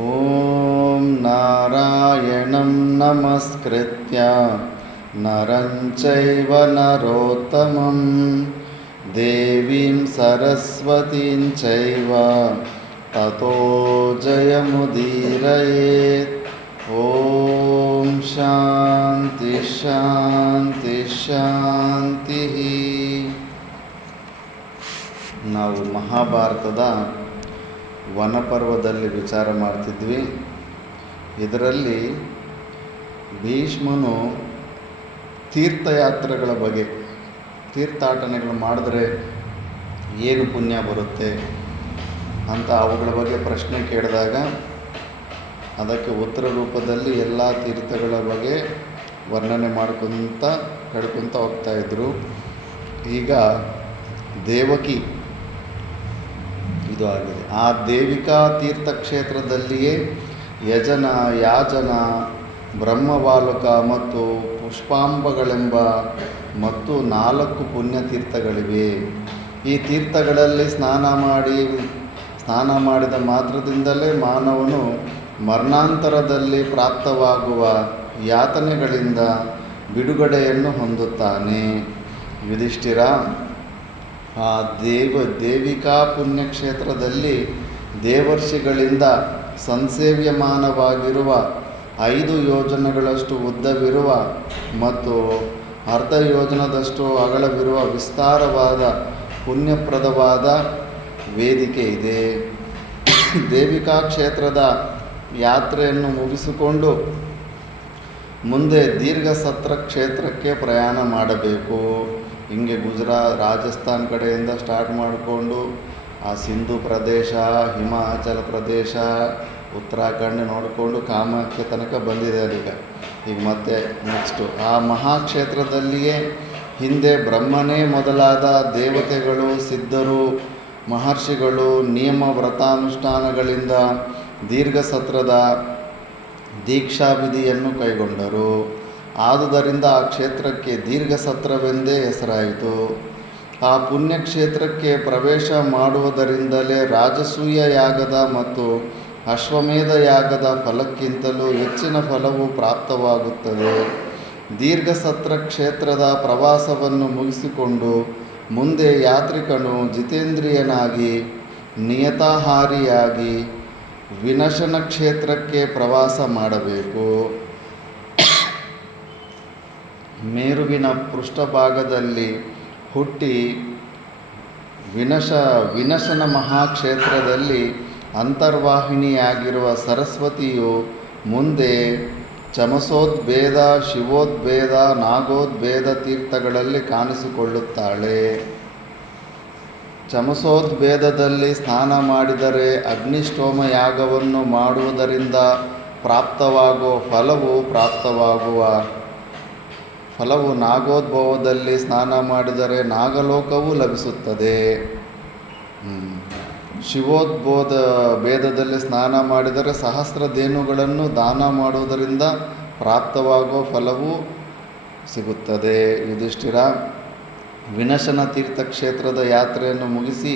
ಓಂ ನಾರಾಯಣಂ ನಮಸ್ಕೃತ್ಯ ನರಂ ಚೈವ ನರೋತ್ತಮಂ ದೇವೀಂ ಸರಸ್ವತೀಂ ಚೈವ ತತೋ ಜಯಮುದೀರಯೇತ್. ಓಂ ಶಾಂತಿ ಶಾಂತಿ ಶಾಂತಿ. ನಾವು ಮಹಾಭಾರತದ ವನಪರ್ವದಲ್ಲಿ ವಿಚಾರ ಮಾಡ್ತಿದ್ವಿ. ಇದರಲ್ಲಿ ಭೀಷ್ಮನು ತೀರ್ಥಯಾತ್ರೆಗಳ ಬಗ್ಗೆ, ತೀರ್ಥಾಟನೆಗಳು ಮಾಡಿದ್ರೆ ಏನು ಪುಣ್ಯ ಬರುತ್ತೆ ಅಂತ ಅವುಗಳ ಬಗ್ಗೆ ಪ್ರಶ್ನೆ ಕೇಳಿದಾಗ ಅದಕ್ಕೆ ಉತ್ತರ ರೂಪದಲ್ಲಿ ಎಲ್ಲ ತೀರ್ಥಗಳ ಬಗ್ಗೆ ವರ್ಣನೆ ಹೇಳ್ಕೊತ ಹೋಗ್ತಾಯಿದ್ರು. ಈಗ ದೇವಕಿ ಇದು ಆಗಿದೆ. ಆ ದೇವಿಕಾ ತೀರ್ಥಕ್ಷೇತ್ರದಲ್ಲಿಯೇ ಯಜನ, ಯಾಜನ, ಬ್ರಹ್ಮವಾಲುಕ ಮತ್ತು ಪುಷ್ಪಾಂಬಗಳೆಂಬ ಮತ್ತು 4 ಪುಣ್ಯತೀರ್ಥಗಳಿವೆ. ಈ ತೀರ್ಥಗಳಲ್ಲಿ ಸ್ನಾನ ಮಾಡಿದ ಮಾತ್ರದಿಂದಲೇ ಮಾನವನು ಮರಣಾಂತರದಲ್ಲಿ ಪ್ರಾಪ್ತವಾಗುವ ಯಾತನೆಗಳಿಂದ ಬಿಡುಗಡೆಯನ್ನು ಹೊಂದುತ್ತಾನೆ. ಯುಧಿಷ್ಠಿರ, ಆ ದೇವಿಕಾ ಪುಣ್ಯಕ್ಷೇತ್ರದಲ್ಲಿ ದೇವರ್ಷಿಗಳಿಂದ ಸಂಸೇವ್ಯಮಾನವಾಗಿರುವ 5 ಯೋಜನಗಳಷ್ಟು ಉದ್ದವಿರುವ ಮತ್ತು ಅರ್ಧ ಯೋಜನದಷ್ಟು ಅಗಲವಿರುವ ವಿಸ್ತಾರವಾದ ಪುಣ್ಯಪ್ರದವಾದ ವೇದಿಕೆ ಇದೆ. ದೇವಿಕಾ ಕ್ಷೇತ್ರದ ಯಾತ್ರೆಯನ್ನು ಮುಗಿಸಿಕೊಂಡು ಮುಂದೆ ದೀರ್ಘಸತ್ರ ಕ್ಷೇತ್ರಕ್ಕೆ ಪ್ರಯಾಣ ಮಾಡಬೇಕು. ಹಿಂಗೆ ರಾಜಸ್ಥಾನ್ ಕಡೆಯಿಂದ ಸ್ಟಾರ್ಟ್ ಮಾಡಿಕೊಂಡು ಆ ಸಿಂಧು ಪ್ರದೇಶ, ಹಿಮಾಚಲ ಪ್ರದೇಶ, ಉತ್ತರಾಖಂಡ್ ನೋಡಿಕೊಂಡು ಕಾಮಾಖ್ಯ ತನಕ ಬಂದಿದ್ದಾರೆ. ಈಗ ಮತ್ತೆ ನೆಕ್ಸ್ಟು ಆ ಮಹಾಕ್ಷೇತ್ರದಲ್ಲಿಯೇ ಹಿಂದೆ ಬ್ರಹ್ಮನೇ ಮೊದಲಾದ ದೇವತೆಗಳು, ಸಿದ್ಧರು, ಮಹರ್ಷಿಗಳು ನಿಯಮ ವ್ರತಾನುಷ್ಠಾನಗಳಿಂದ ದೀರ್ಘಸತ್ರದ ದೀಕ್ಷಾವಿಧಿಯನ್ನು ಕೈಗೊಂಡರು. ಆದುದರಿಂದ ಆ ಕ್ಷೇತ್ರಕ್ಕೆ ದೀರ್ಘಸತ್ರವೆಂದೇ ಹೆಸರಾಯಿತು. ಆ ಪುಣ್ಯಕ್ಷೇತ್ರಕ್ಕೆ ಪ್ರವೇಶ ಮಾಡುವುದರಿಂದಲೇ ರಾಜಸೂಯ ಯಾಗದ ಮತ್ತು ಅಶ್ವಮೇಧ ಯಾಗದ ಫಲಕ್ಕಿಂತಲೂ ಹೆಚ್ಚಿನ ಫಲವು ಪ್ರಾಪ್ತವಾಗುತ್ತದೆ. ದೀರ್ಘಸತ್ರ ಕ್ಷೇತ್ರದ ಪ್ರವಾಸವನ್ನು ಮುಗಿಸಿಕೊಂಡು ಮುಂದೆ ಯಾತ್ರಿಕನು ಜಿತೇಂದ್ರಿಯನಾಗಿ ನಿಯತಾಹಾರಿಯಾಗಿ ವಿನಶನ ಕ್ಷೇತ್ರಕ್ಕೆ ಪ್ರವಾಸ ಮಾಡಬೇಕು. ಮೇರುವಿನ ಪೃಷ್ಠಭಾಗದಲ್ಲಿ ಹುಟ್ಟಿ ವಿನಶನ ಮಹಾಕ್ಷೇತ್ರದಲ್ಲಿ ಅಂತರ್ವಾಹಿನಿಯಾಗಿರುವ ಸರಸ್ವತಿಯು ಮುಂದೆ ಚಮಸೋದ್ಭೇದ, ಶಿವೋದ್ಭೇದ, ನಾಗೋದ್ಭೇದ ತೀರ್ಥಗಳಲ್ಲಿ ಕಾಣಿಸಿಕೊಳ್ಳುತ್ತಾಳೆ. ಚಮಸೋದ್ಭೇದದಲ್ಲಿ ಸ್ನಾನ ಮಾಡಿದರೆ ಅಗ್ನಿಷ್ಠೋಮ ಯಾಗವನ್ನು ಮಾಡುವುದರಿಂದ ಪ್ರಾಪ್ತವಾಗುವ ಫಲವು ನಾಗೋದ್ಭವದಲ್ಲಿ ಸ್ನಾನ ಮಾಡಿದರೆ ನಾಗಲೋಕವೂ ಲಭಿಸುತ್ತದೆ. ಭೇದದಲ್ಲಿ ಸ್ನಾನ ಮಾಡಿದರೆ ಸಹಸ್ರಧೇನುಗಳನ್ನು ದಾನ ಮಾಡುವುದರಿಂದ ಪ್ರಾಪ್ತವಾಗುವ ಫಲವೂ ಸಿಗುತ್ತದೆ. ಯುಧಿಷ್ಠಿರ, ವಿನಶನ ತೀರ್ಥಕ್ಷೇತ್ರದ ಯಾತ್ರೆಯನ್ನು ಮುಗಿಸಿ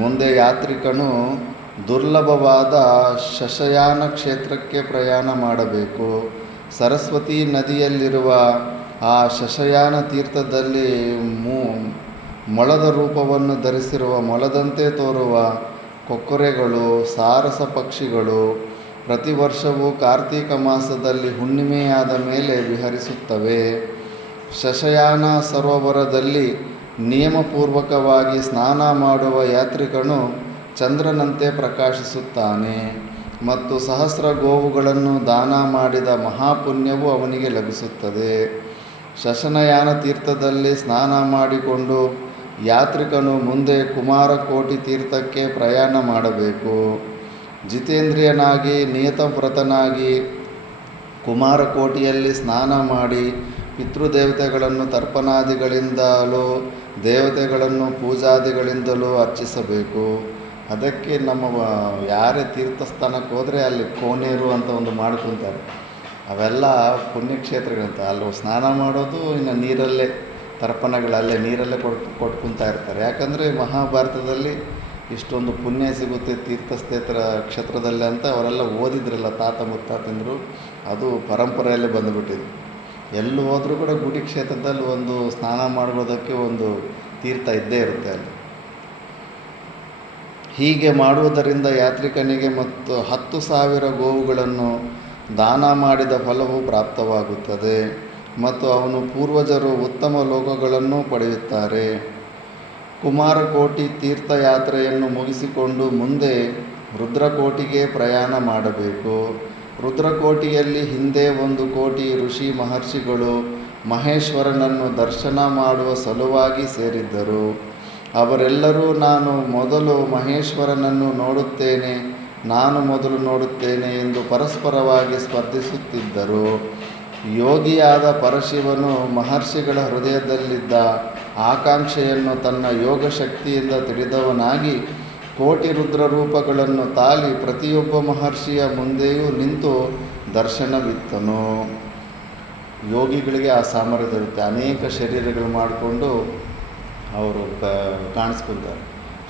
ಮುಂದೆ ಯಾತ್ರಿಕನು ದುರ್ಲಭವಾದ ಶಶಯಾನ ಕ್ಷೇತ್ರಕ್ಕೆ ಪ್ರಯಾಣ ಮಾಡಬೇಕು. ಸರಸ್ವತಿ ನದಿಯಲ್ಲಿರುವ ಆ ಶಶಯಾನ ತೀರ್ಥದಲ್ಲಿ ಮೊಲದ ರೂಪವನ್ನು ಧರಿಸಿರುವ ಮೊಲದಂತೆ ತೋರುವ ಕೊಕ್ಕರೆಗಳು, ಸಾರಸ ಪಕ್ಷಿಗಳು ಪ್ರತಿ ವರ್ಷವೂ ಕಾರ್ತೀಕ ಮಾಸದಲ್ಲಿ ಹುಣ್ಣಿಮೆಯಾದ ಮೇಲೆ ವಿಹರಿಸುತ್ತವೆ. ಶಶಯಾನ ಸರೋವರದಲ್ಲಿ ನಿಯಮಪೂರ್ವಕವಾಗಿ ಸ್ನಾನ ಮಾಡುವ ಯಾತ್ರಿಕನು ಚಂದ್ರನಂತೆ ಪ್ರಕಾಶಿಸುತ್ತಾನೆ ಮತ್ತು ಸಹಸ್ರ ಗೋವುಗಳನ್ನು ದಾನ ಮಾಡಿದ ಮಹಾಪುಣ್ಯವು ಅವನಿಗೆ ಲಭಿಸುತ್ತದೆ. ಶಶನಯಾನ ತೀರ್ಥದಲ್ಲಿ ಸ್ನಾನ ಮಾಡಿಕೊಂಡು ಯಾತ್ರಿಕನು ಮುಂದೆ ಕುಮಾರಕೋಟಿ ತೀರ್ಥಕ್ಕೆ ಪ್ರಯಾಣ ಮಾಡಬೇಕು. ಜಿತೇಂದ್ರಿಯನಾಗಿ ನಿಯತವ್ರತನಾಗಿ ಕುಮಾರಕೋಟಿಯಲ್ಲಿ ಸ್ನಾನ ಮಾಡಿ ಪಿತೃದೇವತೆಗಳನ್ನು ತರ್ಪಣಾದಿಗಳಿಂದಲೂ ದೇವತೆಗಳನ್ನು ಪೂಜಾದಿಗಳಿಂದಲೂ ಅರ್ಚಿಸಬೇಕು. ಅದಕ್ಕೆ ನಮ್ಮ ಯಾರೇ ತೀರ್ಥಸ್ಥಾನಕ್ಕೆ ಹೋದರೆ ಅಲ್ಲಿ ಕೋನೇರು ಅಂತ ಒಂದು ಮಾಡ್ಕೊತಾರೆ. ಅವೆಲ್ಲ ಪುಣ್ಯಕ್ಷೇತ್ರಗಳಂತ ಅಲ್ಲಿ ಸ್ನಾನ ಮಾಡೋದು, ಇನ್ನು ನೀರಲ್ಲೇ ತರ್ಪಣಗಳಲ್ಲೇ ನೀರಲ್ಲೇ ಕೊಟ್ಕೊತಾ ಇರ್ತಾರೆ. ಯಾಕಂದರೆ ಮಹಾಭಾರತದಲ್ಲಿ ಇಷ್ಟೊಂದು ಪುಣ್ಯ ಸಿಗುತ್ತೆ ಕ್ಷೇತ್ರದಲ್ಲಿ ಅಂತ ಅವರೆಲ್ಲ ಓದಿದ್ರಲ್ಲ ತಾತ ಮುತ್ತಾತಂದರು. ಅದು ಪರಂಪರೆಯಲ್ಲೇ ಬಂದುಬಿಟ್ಟಿದೆ. ಎಲ್ಲಿ ಹೋದರೂ ಕೂಡ ಗುಡಿ ಕ್ಷೇತ್ರದಲ್ಲಿ ಒಂದು ಸ್ನಾನ ಮಾಡುವುದಕ್ಕೆ ಒಂದು ತೀರ್ಥ ಇದ್ದೇ ಇರುತ್ತೆ ಅಲ್ಲಿ. ಹೀಗೆ ಮಾಡುವುದರಿಂದ ಯಾತ್ರಿಕನಿಗೆ ಮತ್ತು 10,000 ಗೋವುಗಳನ್ನು ದಾನ ಮಾಡಿದ ಫಲವು ಪ್ರಾಪ್ತವಾಗುತ್ತದೆ ಮತ್ತು ಅವನು ಪೂರ್ವಜರು ಉತ್ತಮ ಲೋಕಗಳನ್ನು ಪಡೆಯುತ್ತಾರೆ. ಕುಮಾರಕೋಟಿ ತೀರ್ಥಯಾತ್ರೆಯನ್ನು ಮುಗಿಸಿಕೊಂಡು ಮುಂದೆ ರುದ್ರಕೋಟಿಗೆ ಪ್ರಯಾಣ ಮಾಡಬೇಕು. ರುದ್ರಕೋಟಿಯಲ್ಲಿ ಹಿಂದೆ 1 ಕೋಟಿ ಋಷಿ ಮಹರ್ಷಿಗಳು ಮಹೇಶ್ವರನನ್ನು ದರ್ಶನ ಮಾಡುವ ಸಲುವಾಗಿ ಸೇರಿದ್ದರು. ಅವರೆಲ್ಲರೂ ನಾನು ಮೊದಲು ಮಹೇಶ್ವರನನ್ನು ನೋಡುತ್ತೇನೆ, ನಾನು ಮೊದಲು ನೋಡುತ್ತೇನೆ ಎಂದು ಪರಸ್ಪರವಾಗಿ ಸ್ಪರ್ಧಿಸುತ್ತಿದ್ದರು. ಯೋಗಿಯಾದ ಪರಶಿವನು ಮಹರ್ಷಿಗಳ ಹೃದಯದಲ್ಲಿದ್ದ ಆಕಾಂಕ್ಷೆಯನ್ನು ತನ್ನ ಯೋಗ ಶಕ್ತಿಯಿಂದ ತಿಳಿದವನಾಗಿ ಕೋಟಿ ರುದ್ರ ರೂಪಗಳನ್ನು ತಾಳಿ ಪ್ರತಿಯೊಬ್ಬ ಮಹರ್ಷಿಯ ಮುಂದೆಯೂ ನಿಂತು ದರ್ಶನವಿತ್ತನು. ಯೋಗಿಗಳಿಗೆ ಆ ಸಾಮರ್ಥ್ಯ ಇರುತ್ತೆ. ಅನೇಕ ಶರೀರಗಳು ಮಾಡಿಕೊಂಡು ಅವರು ಕಾಣಿಸ್ಕೊಳ್ತಾರೆ.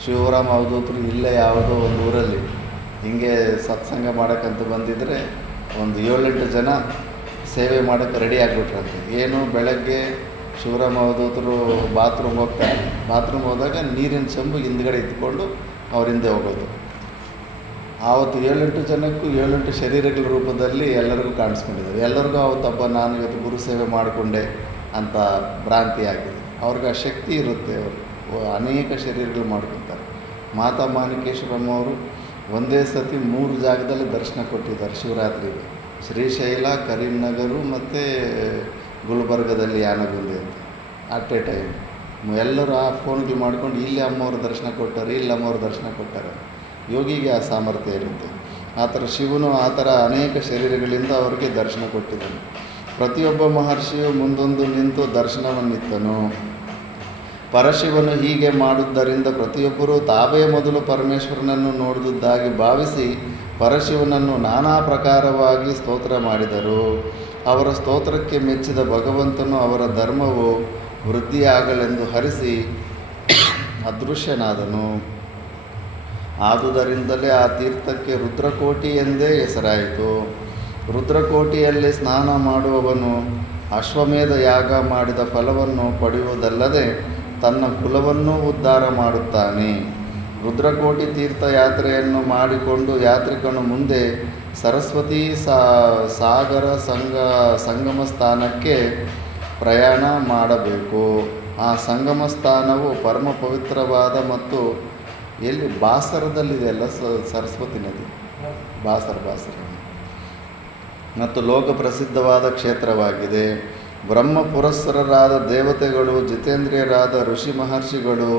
ಶಿವರಾಮ ಅವಧೂತರು ಇಲ್ಲೇ ಯಾವುದೋ ಒಂದು ಊರಲ್ಲಿ ಹೀಗೆ ಸತ್ಸಂಗ ಮಾಡೋಕ್ಕಂತ ಬಂದಿದ್ದರೆ ಒಂದು 7-8 ಜನ ಸೇವೆ ಮಾಡೋಕ್ಕೆ ರೆಡಿ ಆಗಿಬಿಟ್ರಂತೆ. ಏನು, ಬೆಳಗ್ಗೆ ಶಿವರಾಮ ಅವಧೂತರು ಬಾತ್ರೂಮ್ ಹೋಗ್ತಾರೆ. ಬಾತ್ರೂಮ್ ಹೋದಾಗ ನೀರಿನ ಚೆಂಬು ಹಿಂದ್ಗಡೆ ಇದ್ಕೊಂಡು ಅವ್ರ ಹಿಂದೆ ಹೋಗೋದು. ಆವತ್ತು 7-8 ಜನಕ್ಕೂ 7-8 ಶರೀರಗಳ ರೂಪದಲ್ಲಿ ಎಲ್ಲರಿಗೂ ಕಾಣಿಸ್ಕೊಂಡಿದ್ದಾರೆ. ಎಲ್ಲರಿಗೂ ಆವತ್ತಬ್ಬ ನಾನು ಇವತ್ತು ಗುರು ಸೇವೆ ಮಾಡಿಕೊಂಡೆ ಅಂತ ಭ್ರಾಂತಿ ಆಗಿದೆ. ಅವ್ರಿಗೆ ಆ ಶಕ್ತಿ ಇರುತ್ತೆ. ಅವರು ಅನೇಕ ಶರೀರಗಳು ಮಾಡ್ಕೊತಾರೆ. ಮಾತಾ ಮಾಣಿಕೇಶ್ವರಮ್ಮ ಅವರು ಒಂದೇ ಸತಿ 3 ಜಾಗದಲ್ಲಿ ದರ್ಶನ ಕೊಟ್ಟಿದ್ದಾರೆ ಶಿವರಾತ್ರಿಗೆ. ಶ್ರೀಶೈಲ, ಕರೀಂನಗರ ಮತ್ತು ಗುಲ್ಬರ್ಗದಲ್ಲಿ ಯಾನಗುಂದಿ ಅಂತ ಅಟ್ ಎ ಟೈಮ್. ಎಲ್ಲರೂ ಆ ಫೋನ್ಗಳು ಮಾಡ್ಕೊಂಡು ಇಲ್ಲಿ ಅಮ್ಮವ್ರ ದರ್ಶನ ಕೊಟ್ಟಾರೆ, ಇಲ್ಲಿ ಅಮ್ಮವ್ರ ದರ್ಶನ ಕೊಟ್ಟಾರೆ. ಯೋಗಿಗೆ ಆ ಸಾಮರ್ಥ್ಯ ಇರುತ್ತೆ. ಆ ಥರ ಶಿವನು ಆ ಥರ ಅನೇಕ ಶರೀರಗಳಿಂದ ಅವರಿಗೆ ದರ್ಶನ ಕೊಟ್ಟಿದ್ದಾನೆ. ಪ್ರತಿಯೊಬ್ಬ ಮಹರ್ಷಿಯು ಮುಂದೊಂದು ನಿಂತು ದರ್ಶನವನ್ನಿತ್ತನು. ಪರಶಿವನು ಹೀಗೆ ಮಾಡುವುದರಿಂದ ಪ್ರತಿಯೊಬ್ಬರೂ ತಾವೇ ಮೊದಲು ಪರಮೇಶ್ವರನನ್ನು ನೋಡಿದುದಾಗಿ ಭಾವಿಸಿ ಪರಶಿವನನ್ನು ನಾನಾ ಪ್ರಕಾರವಾಗಿ ಸ್ತೋತ್ರ ಮಾಡಿದರು. ಅವರ ಸ್ತೋತ್ರಕ್ಕೆ ಮೆಚ್ಚಿದ ಭಗವಂತನು ಅವರ ಧರ್ಮವು ವೃದ್ಧಿಯಾಗಲೆಂದು ಹರಿಸಿ ಅದೃಶ್ಯನಾದನು. ಆದುದರಿಂದಲೇ ಆ ತೀರ್ಥಕ್ಕೆ ರುದ್ರಕೋಟಿ ಎಂದೇ ಹೆಸರಾಯಿತು. ರುದ್ರಕೋಟಿಯಲ್ಲಿ ಸ್ನಾನ ಮಾಡುವವನು ಅಶ್ವಮೇಧ ಯಾಗ ಮಾಡಿದ ಫಲವನ್ನು ಪಡೆಯುವುದಲ್ಲದೆ ತನ್ನ ಕುಲವನ್ನೂ ಉದ್ಧಾರ ಮಾಡುತ್ತಾನೆ. ರುದ್ರಕೋಟಿ ತೀರ್ಥಯಾತ್ರೆಯನ್ನು ಮಾಡಿಕೊಂಡು ಯಾತ್ರಿಕನು ಮುಂದೆ ಸರಸ್ವತಿ ಸಾಗರ ಸಂಗಮ ಸ್ಥಾನಕ್ಕೆ ಪ್ರಯಾಣ ಮಾಡಬೇಕು. ಆ ಸಂಗಮ ಸ್ಥಾನವು ಪರಮ ಪವಿತ್ರವಾದ ಮತ್ತು ಎಲ್ಲಿ ಬಾಸರದಲ್ಲಿದೆಯಲ್ಲ ಸರಸ್ವತಿ ನದಿ, ಬಾಸರ ಮತ್ತು ಲೋಕ ಪ್ರಸಿದ್ಧವಾದ ಕ್ಷೇತ್ರವಾಗಿದೆ. ಬ್ರಹ್ಮ ಪುರಸ್ಸರರಾದ ದೇವತೆಗಳು, ಜಿತೇಂದ್ರಿಯರಾದ ಋಷಿ ಮಹರ್ಷಿಗಳು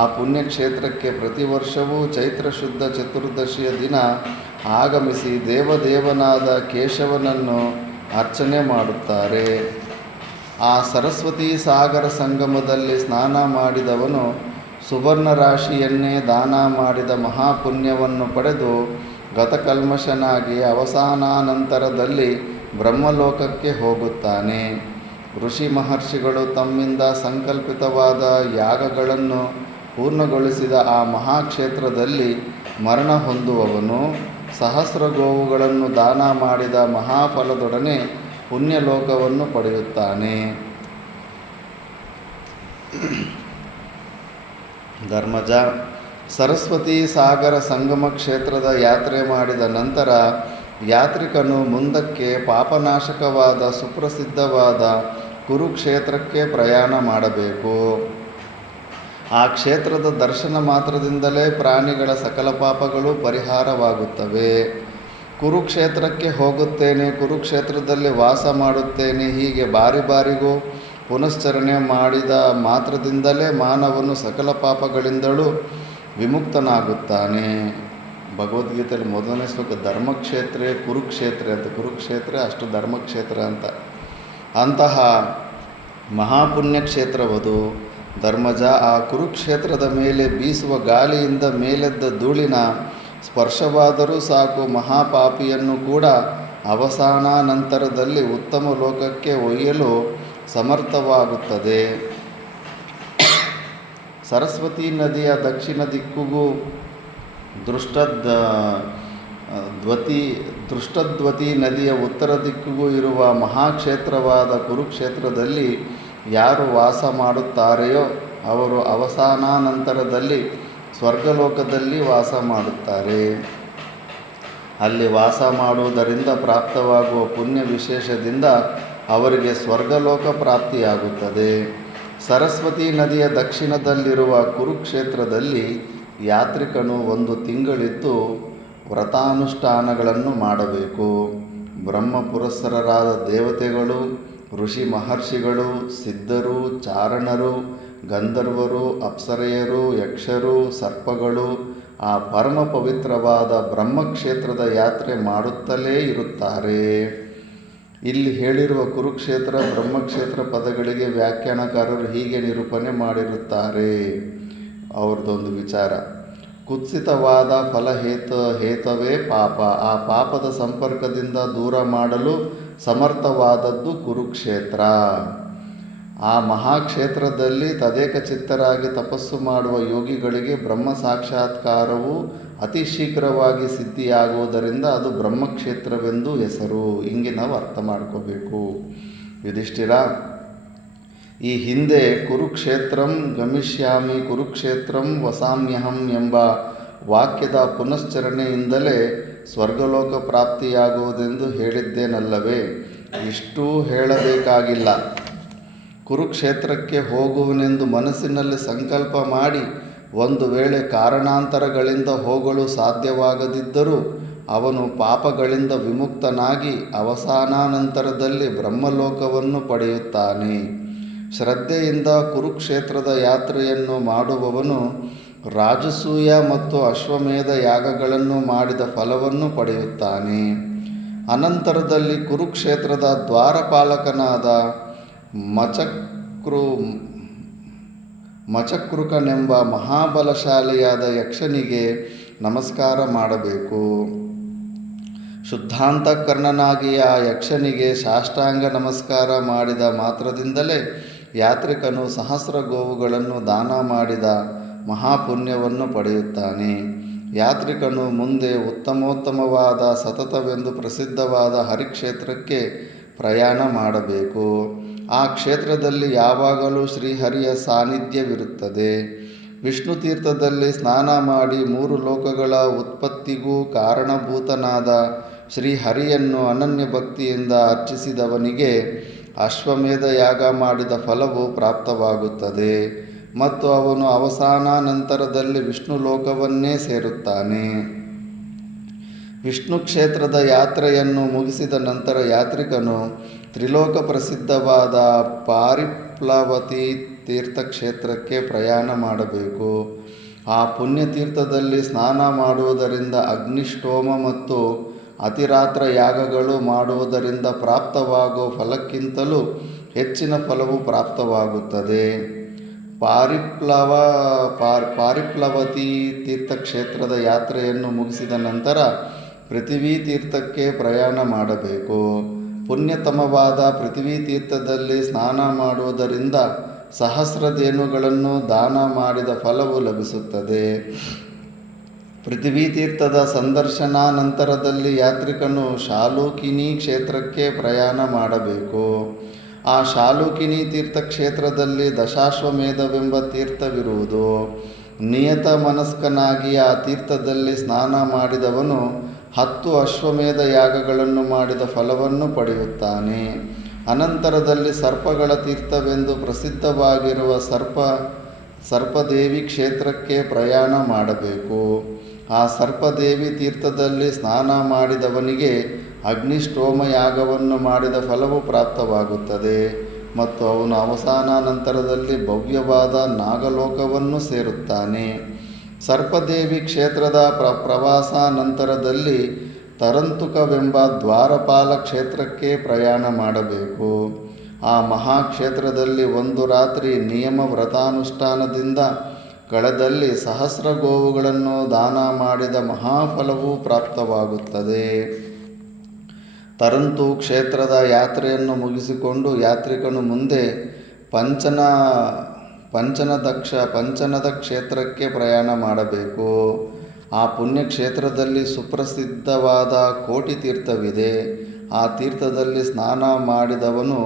ಆ ಪುಣ್ಯಕ್ಷೇತ್ರಕ್ಕೆ ಪ್ರತಿ ವರ್ಷವೂ ಚೈತ್ರ ಶುದ್ಧ ಚತುರ್ದಶಿಯ ದಿನ ಆಗಮಿಸಿ ದೇವದೇವನಾದ ಕೇಶವನನ್ನು ಅರ್ಚನೆ ಮಾಡುತ್ತಾರೆ. ಆ ಸರಸ್ವತಿ ಸಾಗರ ಸಂಗಮದಲ್ಲಿ ಸ್ನಾನ ಮಾಡಿದವನು ಸುವರ್ಣ ರಾಶಿಯನ್ನೇ ದಾನ ಮಾಡಿದ ಮಹಾಪುಣ್ಯವನ್ನು ಪಡೆದು ಗತಕಲ್ಮಶನಾಗಿ ಅವಸಾನಾನಂತರದಲ್ಲಿ ಬ್ರಹ್ಮಲೋಕಕ್ಕೆ ಹೋಗುತ್ತಾನೆ. ಋಷಿ ಮಹರ್ಷಿಗಳು ತಮ್ಮಿಂದ ಸಂಕಲ್ಪಿತವಾದ ಯಾಗಗಳನ್ನು ಪೂರ್ಣಗೊಳಿಸಿದ ಆ ಮಹಾಕ್ಷೇತ್ರದಲ್ಲಿ ಮರಣ ಹೊಂದುವವನು ಸಹಸ್ರ ಗೋವುಗಳನ್ನು ದಾನ ಮಾಡಿದ ಮಹಾಫಲದೊಡನೆ ಪುಣ್ಯಲೋಕವನ್ನು ಪಡೆಯುತ್ತಾನೆ. ಧರ್ಮಜ, ಸರಸ್ವತಿ ಸಾಗರ ಸಂಗಮ ಕ್ಷೇತ್ರದ ಯಾತ್ರೆ ಮಾಡಿದ ನಂತರ ಯಾತ್ರಿಕನು ಮುಂದಕ್ಕೆ ಪಾಪನಾಶಕವಾದ ಸುಪ್ರಸಿದ್ಧವಾದ ಕುರುಕ್ಷೇತ್ರಕ್ಕೆ ಪ್ರಯಾಣ ಮಾಡಬೇಕು. ಆ ಕ್ಷೇತ್ರದ ದರ್ಶನ ಮಾತ್ರದಿಂದಲೇ ಪ್ರಾಣಿಗಳ ಸಕಲ ಪಾಪಗಳು ಪರಿಹಾರವಾಗುತ್ತವೆ. ಕುರುಕ್ಷೇತ್ರಕ್ಕೆ ಹೋಗುತ್ತೇನೆ, ಕುರುಕ್ಷೇತ್ರದಲ್ಲಿ ವಾಸ ಮಾಡುತ್ತೇನೆ, ಹೀಗೆ ಬಾರಿ ಬಾರಿಗೂ ಪುನಶ್ಚರಣೆ ಮಾಡಿದ ಮಾತ್ರದಿಂದಲೇ ಮಾನವನು ಸಕಲ ಪಾಪಗಳಿಂದಲೂ ವಿಮುಕ್ತನಾಗುತ್ತಾನೆ. ಭಗವದ್ಗೀತೆಯಲ್ಲಿ ಮೊದಲನೇ ಶ್ಲೋಕ ಧರ್ಮಕ್ಷೇತ್ರ ಕುರುಕ್ಷೇತ್ರ ಅಂತ, ಕುರುಕ್ಷೇತ್ರ ಅಷ್ಟು ಧರ್ಮಕ್ಷೇತ್ರ ಅಂತ. ಅಂತಹ ಮಹಾಪುಣ್ಯಕ್ಷೇತ್ರವದು. ಧರ್ಮಜ, ಆ ಕುರುಕ್ಷೇತ್ರದ ಮೇಲೆ ಬೀಸುವ ಗಾಳಿಯಿಂದ ಮೇಲೆದ್ದ ಧೂಳಿನ ಸ್ಪರ್ಶವಾದರೂ ಸಾಕು ಮಹಾಪಾಪಿಯನ್ನು ಕೂಡ ಅವಸಾನಾನಂತರದಲ್ಲಿ ಉತ್ತಮ ಲೋಕಕ್ಕೆ ಒಯ್ಯಲು ಸಮರ್ಥವಾಗುತ್ತದೆ. ಸರಸ್ವತಿ ನದಿಯ ದಕ್ಷಿಣ ದಿಕ್ಕಿಗೂ ದೃಷ್ಟದ್ವತಿ ನದಿಯ ಉತ್ತರ ದಿಕ್ಕಿಗೂ ಇರುವ ಮಹಾಕ್ಷೇತ್ರವಾದ ಕುರುಕ್ಷೇತ್ರದಲ್ಲಿ ಯಾರು ವಾಸ ಮಾಡುತ್ತಾರೆಯೋ ಅವರು ಅವಸಾನಾನಂತರದಲ್ಲಿ ಸ್ವರ್ಗಲೋಕದಲ್ಲಿ ವಾಸ ಮಾಡುತ್ತಾರೆ. ಅಲ್ಲಿ ವಾಸ ಮಾಡುವುದರಿಂದ ಪ್ರಾಪ್ತವಾಗುವ ಪುಣ್ಯ ವಿಶೇಷದಿಂದ ಅವರಿಗೆ ಸ್ವರ್ಗಲೋಕ ಪ್ರಾಪ್ತಿಯಾಗುತ್ತದೆ. ಸರಸ್ವತಿ ನದಿಯ ದಕ್ಷಿಣದಲ್ಲಿರುವ ಕುರುಕ್ಷೇತ್ರದಲ್ಲಿ ಯಾತ್ರಿಕನು 1 ತಿಂಗಳಿದ್ದು ವ್ರತಾನುಷ್ಠಾನಗಳನ್ನು ಮಾಡಬೇಕು. ಬ್ರಹ್ಮ ಪುರಸ್ಸರರಾದ ದೇವತೆಗಳು, ಋಷಿ ಮಹರ್ಷಿಗಳು, ಸಿದ್ಧರು, ಚಾರಣರು, ಗಂಧರ್ವರು, ಅಪ್ಸರೆಯರು, ಯಕ್ಷರು, ಸರ್ಪಗಳು ಆ ಪರಮ ಪವಿತ್ರವಾದ ಬ್ರಹ್ಮಕ್ಷೇತ್ರದ ಯಾತ್ರೆ ಮಾಡುತ್ತಲೇ ಇರುತ್ತಾರೆ. ಇಲ್ಲಿ ಹೇಳಿರುವ ಕುರುಕ್ಷೇತ್ರ ಬ್ರಹ್ಮಕ್ಷೇತ್ರ ಪದಗಳಿಗೆ ವ್ಯಾಖ್ಯಾನಕಾರರು ಹೀಗೆ ನಿರೂಪಣೆ ಮಾಡಿರುತ್ತಾರೆ. ಅವ್ರದ್ದೊಂದು ವಿಚಾರ: ಕುತ್ಸಿತವಾದ ಹೇತವೇ ಪಾಪ. ಆ ಪಾಪದ ಸಂಪರ್ಕದಿಂದ ದೂರ ಮಾಡಲು ಸಮರ್ಥವಾದದ್ದು ಕುರುಕ್ಷೇತ್ರ. ಆ ಮಹಾಕ್ಷೇತ್ರದಲ್ಲಿ ತದೇಕಚಿತ್ತರಾಗಿ ತಪಸ್ಸು ಮಾಡುವ ಯೋಗಿಗಳಿಗೆ ಬ್ರಹ್ಮ ಸಾಕ್ಷಾತ್ಕಾರವು ಅತಿ ಶೀಘ್ರವಾಗಿ ಸಿದ್ಧಿಯಾಗುವುದರಿಂದ ಅದು ಬ್ರಹ್ಮಕ್ಷೇತ್ರವೆಂದು ಹೆಸರು. ಹಿಂಗೆ ನಾವು ಅರ್ಥ ಮಾಡ್ಕೋಬೇಕು. ಯುಧಿಷ್ಠಿರ, ಈ ಹಿಂದೆ ಕುರುಕ್ಷೇತ್ರಂ ಗಮಿಷ್ಯಾಮಿ ಕುರುಕ್ಷೇತ್ರಂ ವಸಾಮ್ಯಹಂ ಎಂಬ ವಾಕ್ಯದ ಪುನಶ್ಚರಣೆಯಿಂದಲೇ ಸ್ವರ್ಗಲೋಕ ಪ್ರಾಪ್ತಿಯಾಗುವುದೆಂದು ಹೇಳಿದ್ದೇನಲ್ಲವೇ? ಇಷ್ಟೂ ಹೇಳಬೇಕಾಗಿಲ್ಲ. ಕುರುಕ್ಷೇತ್ರಕ್ಕೆ ಹೋಗುವನೆಂದು ಮನಸ್ಸಿನಲ್ಲಿ ಸಂಕಲ್ಪ ಮಾಡಿ ಒಂದು ವೇಳೆ ಕಾರಣಾಂತರಗಳಿಂದ ಹೋಗಲು ಸಾಧ್ಯವಾಗದಿದ್ದರೂ ಅವನು ಪಾಪಗಳಿಂದ ವಿಮುಕ್ತನಾಗಿ ಅವಸಾನಾನಂತರದಲ್ಲಿ ಬ್ರಹ್ಮಲೋಕವನ್ನು ಪಡೆಯುತ್ತಾನೆ. ಶ್ರದ್ಧೆಯಿಂದ ಕುರುಕ್ಷೇತ್ರದ ಯಾತ್ರೆಯನ್ನು ಮಾಡುವವನು ರಾಜಸೂಯ ಮತ್ತು ಅಶ್ವಮೇಧ ಯಾಗಗಳನ್ನು ಮಾಡಿದ ಫಲವನ್ನು ಪಡೆಯುತ್ತಾನೆ. ಅನಂತರದಲ್ಲಿ ಕುರುಕ್ಷೇತ್ರದ ದ್ವಾರಪಾಲಕನಾದ ಮಚಕೃಕನೆಂಬ ಮಹಾಬಲಶಾಲಿಯಾದ ಯಕ್ಷನಿಗೆ ನಮಸ್ಕಾರ ಮಾಡಬೇಕು. ಶುದ್ಧಾಂತಕರ್ಣನಾಗಿ ಆ ಯಕ್ಷನಿಗೆ ಸಾಷ್ಟಾಂಗ ನಮಸ್ಕಾರ ಮಾಡಿದ ಮಾತ್ರದಿಂದಲೇ ಯಾತ್ರಿಕನು 1000 ಗೋವುಗಳನ್ನು ದಾನ ಮಾಡಿದ ಮಹಾಪುಣ್ಯವನ್ನು ಪಡೆಯುತ್ತಾನೆ. ಯಾತ್ರಿಕನು ಮುಂದೆ ಉತ್ತಮೋತ್ತಮವಾದ ಸತತವೆಂದು ಪ್ರಸಿದ್ಧವಾದ ಹರಿಕ್ಷೇತ್ರಕ್ಕೆ ಪ್ರಯಾಣ ಮಾಡಬೇಕು. ಆ ಕ್ಷೇತ್ರದಲ್ಲಿ ಯಾವಾಗಲೂ ಶ್ರೀಹರಿಯ ಸಾನ್ನಿಧ್ಯವಿರುತ್ತದೆ. ವಿಷ್ಣು ತೀರ್ಥದಲ್ಲಿ ಸ್ನಾನ ಮಾಡಿ 3 ಲೋಕಗಳ ಉತ್ಪತ್ತಿಗೂ ಕಾರಣಭೂತನಾದ ಶ್ರೀಹರಿಯನ್ನು ಅನನ್ಯ ಭಕ್ತಿಯಿಂದ ಅರ್ಚಿಸಿದವನಿಗೆ ಅಶ್ವಮೇಧ ಯಾಗ ಮಾಡಿದ ಫಲವು ಪ್ರಾಪ್ತವಾಗುತ್ತದೆ ಮತ್ತು ಅವನು ಅವಸಾನಾನಂತರದಲ್ಲಿ ವಿಷ್ಣು ಲೋಕವನ್ನೇ ಸೇರುತ್ತಾನೆ. ವಿಷ್ಣು ಕ್ಷೇತ್ರದ ಯಾತ್ರೆಯನ್ನು ಮುಗಿಸಿದ ನಂತರ ಯಾತ್ರಿಕನು ತ್ರಿಲೋಕ ಪ್ರಸಿದ್ಧವಾದ ಪಾರಿಪ್ಲವತಿ ತೀರ್ಥಕ್ಷೇತ್ರಕ್ಕೆ ಪ್ರಯಾಣ ಮಾಡಬೇಕು. ಆ ಪುಣ್ಯತೀರ್ಥದಲ್ಲಿ ಸ್ನಾನ ಮಾಡುವುದರಿಂದ ಅಗ್ನಿಷ್ಠೋಮ ಮತ್ತು ಅತಿರಾತ್ರ ಯಾಗಗಳು ಮಾಡುವುದರಿಂದ ಪ್ರಾಪ್ತವಾಗುವ ಫಲಕ್ಕಿಂತಲೂ ಹೆಚ್ಚಿನ ಫಲವು ಪ್ರಾಪ್ತವಾಗುತ್ತದೆ. ಪಾರಿಪ್ಲವತಿ ತೀರ್ಥಕ್ಷೇತ್ರದ ಯಾತ್ರೆಯನ್ನು ಮುಗಿಸಿದ ನಂತರ ಪೃಥ್ವಿ ತೀರ್ಥಕ್ಕೆ ಪ್ರಯಾಣ ಮಾಡಬೇಕು. ಪುಣ್ಯತಮವಾದ ಪೃಥ್ವಿ ತೀರ್ಥದಲ್ಲಿ ಸ್ನಾನ ಮಾಡುವುದರಿಂದ 1000 ಧೇನುಗಳನ್ನು ದಾನ ಮಾಡಿದ ಫಲವು ಲಭಿಸುತ್ತದೆ. ಪೃಥ್ವಿ ತೀರ್ಥದ ಸಂದರ್ಶನಾನಂತರದಲ್ಲಿ ಯಾತ್ರಿಕನು ಶಾಲೂಕಿನಿ ಕ್ಷೇತ್ರಕ್ಕೆ ಪ್ರಯಾಣ ಮಾಡಬೇಕು. ಆ ಶಾಲೂಕಿನಿ ತೀರ್ಥಕ್ಷೇತ್ರದಲ್ಲಿ ದಶಾಶ್ವಮೇಧವೆಂಬ ತೀರ್ಥವಿರುವುದು. ನಿಯತ ಮನಸ್ಕನಾಗಿ ಆ ತೀರ್ಥದಲ್ಲಿ ಸ್ನಾನ ಮಾಡಿದವನು 10 ಅಶ್ವಮೇಧ ಯಾಗಗಳನ್ನು ಮಾಡಿದ ಫಲವನ್ನು ಪಡೆಯುತ್ತಾನೆ. ಅನಂತರದಲ್ಲಿ ಸರ್ಪಗಳ ತೀರ್ಥವೆಂದು ಪ್ರಸಿದ್ಧವಾಗಿರುವ ಸರ್ಪದೇವಿ ಕ್ಷೇತ್ರಕ್ಕೆ ಪ್ರಯಾಣ ಮಾಡಬೇಕು. ಆ ಸರ್ಪದೇವಿ ತೀರ್ಥದಲ್ಲಿ ಸ್ನಾನ ಮಾಡಿದವನಿಗೆ ಅಗ್ನಿಷ್ಠೋಮ ಯಾಗವನ್ನು ಮಾಡಿದ ಫಲವು ಪ್ರಾಪ್ತವಾಗುತ್ತದೆ ಮತ್ತು ಅವನು ಅವಸಾನಾನಂತರದಲ್ಲಿ ಭವ್ಯವಾದ ನಾಗಲೋಕವನ್ನು ಸೇರುತ್ತಾನೆ. ಸರ್ಪದೇವಿ ಕ್ಷೇತ್ರದ ಪ್ರವಾಸಾನಂತರದಲ್ಲಿ ತರಂತುಕವೆಂಬ ದ್ವಾರಪಾಲ ಕ್ಷೇತ್ರಕ್ಕೆ ಪ್ರಯಾಣ ಮಾಡಬೇಕು. ಆ ಮಹಾಕ್ಷೇತ್ರದಲ್ಲಿ 1 ರಾತ್ರಿ ನಿಯಮ ವ್ರತಾನುಷ್ಠಾನದಿಂದ ಕಳೆದಲ್ಲಿ 1000 ಗೋವುಗಳನ್ನು ದಾನ ಮಾಡಿದ ಮಹಾಫಲವು ಪ್ರಾಪ್ತವಾಗುತ್ತದೆ. ತರಂತು ಕ್ಷೇತ್ರದ ಯಾತ್ರೆಯನ್ನು ಮುಗಿಸಿಕೊಂಡು ಯಾತ್ರಿಕನು ಮುಂದೆ ಪಂಚನದ ಕ್ಷೇತ್ರಕ್ಕೆ ಪ್ರಯಾಣ ಮಾಡಬೇಕು. ಆ ಪುಣ್ಯಕ್ಷೇತ್ರದಲ್ಲಿ ಸುಪ್ರಸಿದ್ಧವಾದ ಕೋಟಿ ತೀರ್ಥವಿದೆ. ಆ ತೀರ್ಥದಲ್ಲಿ ಸ್ನಾನ ಮಾಡಿದವನು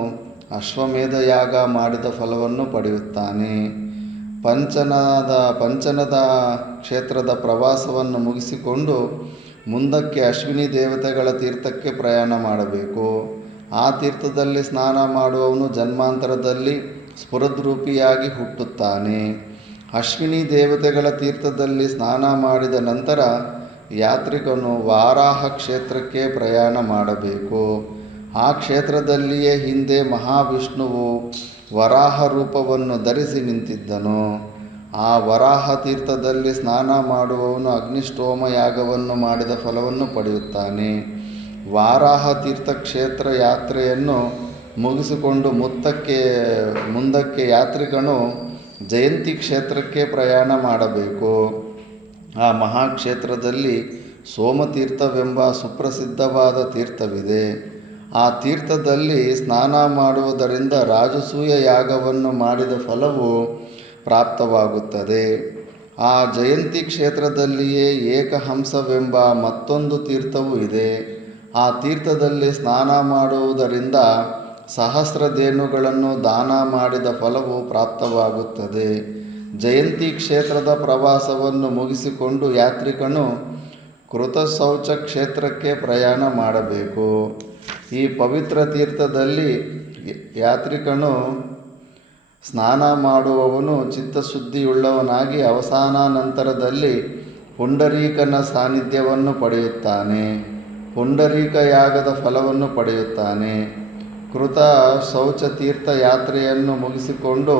ಅಶ್ವಮೇಧ ಯಾಗ ಮಾಡಿದ ಫಲವನ್ನು ಪಡೆಯುತ್ತಾನೆ. ಪಂಚನದ ಕ್ಷೇತ್ರದ ಪ್ರವಾಸವನ್ನು ಮುಗಿಸಿಕೊಂಡು ಮುಂದಕ್ಕೆ ಅಶ್ವಿನಿ ದೇವತೆಗಳ ತೀರ್ಥಕ್ಕೆ ಪ್ರಯಾಣ ಮಾಡಬೇಕು. ಆ ತೀರ್ಥದಲ್ಲಿ ಸ್ನಾನ ಮಾಡುವವನು ಜನ್ಮಾಂತರದಲ್ಲಿ ಸ್ಫುರದ್ರೂಪಿಯಾಗಿ ಹುಟ್ಟುತ್ತಾನೆ. ಅಶ್ವಿನಿ ದೇವತೆಗಳ ತೀರ್ಥದಲ್ಲಿ ಸ್ನಾನ ಮಾಡಿದ ನಂತರ ಯಾತ್ರಿಕನು ವಾರಾಹ ಕ್ಷೇತ್ರಕ್ಕೆ ಪ್ರಯಾಣ ಮಾಡಬೇಕು. ಆ ಕ್ಷೇತ್ರದಲ್ಲಿಯೇ ಹಿಂದೆ ಮಹಾವಿಷ್ಣುವು ವರಾಹ ರೂಪವನ್ನು ಧರಿಸಿ ನಿಂತಿದ್ದನು. ಆ ವರಾಹ ತೀರ್ಥದಲ್ಲಿ ಸ್ನಾನ ಮಾಡುವವನು ಅಗ್ನಿಷ್ಠೋಮ ಯಾಗವನ್ನು ಮಾಡಿದ ಫಲವನ್ನು ಪಡೆಯುತ್ತಾನೆ. ವಾರಾಹ ತೀರ್ಥಕ್ಷೇತ್ರ ಯಾತ್ರೆಯನ್ನು ಮುಗಿಸಿಕೊಂಡು ಮುಂದಕ್ಕೆ ಯಾತ್ರಿಕನು ಜಯಂತಿ ಕ್ಷೇತ್ರಕ್ಕೆ ಪ್ರಯಾಣ ಮಾಡಬೇಕು. ಆ ಮಹಾಕ್ಷೇತ್ರದಲ್ಲಿ ಸೋಮತೀರ್ಥವೆಂಬ ಸುಪ್ರಸಿದ್ಧವಾದ ತೀರ್ಥವಿದೆ. ಆ ತೀರ್ಥದಲ್ಲಿ ಸ್ನಾನ ಮಾಡುವುದರಿಂದ ರಾಜಸೂಯ ಯಾಗವನ್ನು ಮಾಡಿದ ಫಲವು ಪ್ರಾಪ್ತವಾಗುತ್ತದೆ. ಆ ಜಯಂತಿ ಕ್ಷೇತ್ರದಲ್ಲಿಯೇ ಏಕಹಂಸವೆಂಬ ಮತ್ತೊಂದು ತೀರ್ಥವೂ ಇದೆ. ಆ ತೀರ್ಥದಲ್ಲಿ ಸ್ನಾನ ಮಾಡುವುದರಿಂದ ಸಹಸ್ರಧೇನುಗಳನ್ನು ದಾನ ಮಾಡಿದ ಫಲವು ಪ್ರಾಪ್ತವಾಗುತ್ತದೆ. ಜಯಂತಿ ಕ್ಷೇತ್ರದ ಪ್ರವಾಸವನ್ನು ಮುಗಿಸಿಕೊಂಡು ಯಾತ್ರಿಕನು ಕೃತಶೌಚ ಕ್ಷೇತ್ರಕ್ಕೆ ಪ್ರಯಾಣ ಮಾಡಬೇಕು. ಈ ಪವಿತ್ರ ತೀರ್ಥದಲ್ಲಿ ಯಾತ್ರಿಕನು ಸ್ನಾನ ಮಾಡುವವನು ಚಿತ್ತಶುದ್ಧಿಯುಳ್ಳವನಾಗಿ ಅವಸಾನ ನಂತರದಲ್ಲಿ ಪುಂಡರೀಕನ ಸಾನ್ನಿಧ್ಯವನ್ನು ಪಡೆಯುತ್ತಾನೆ. ಪುಂಡರೀಕ ಯಾಗದ ಫಲವನ್ನು ಪಡೆಯುತ್ತಾನೆ. ಕೃತ ಶೌಚ ತೀರ್ಥ ಯಾತ್ರೆಯನ್ನು ಮುಗಿಸಿಕೊಂಡು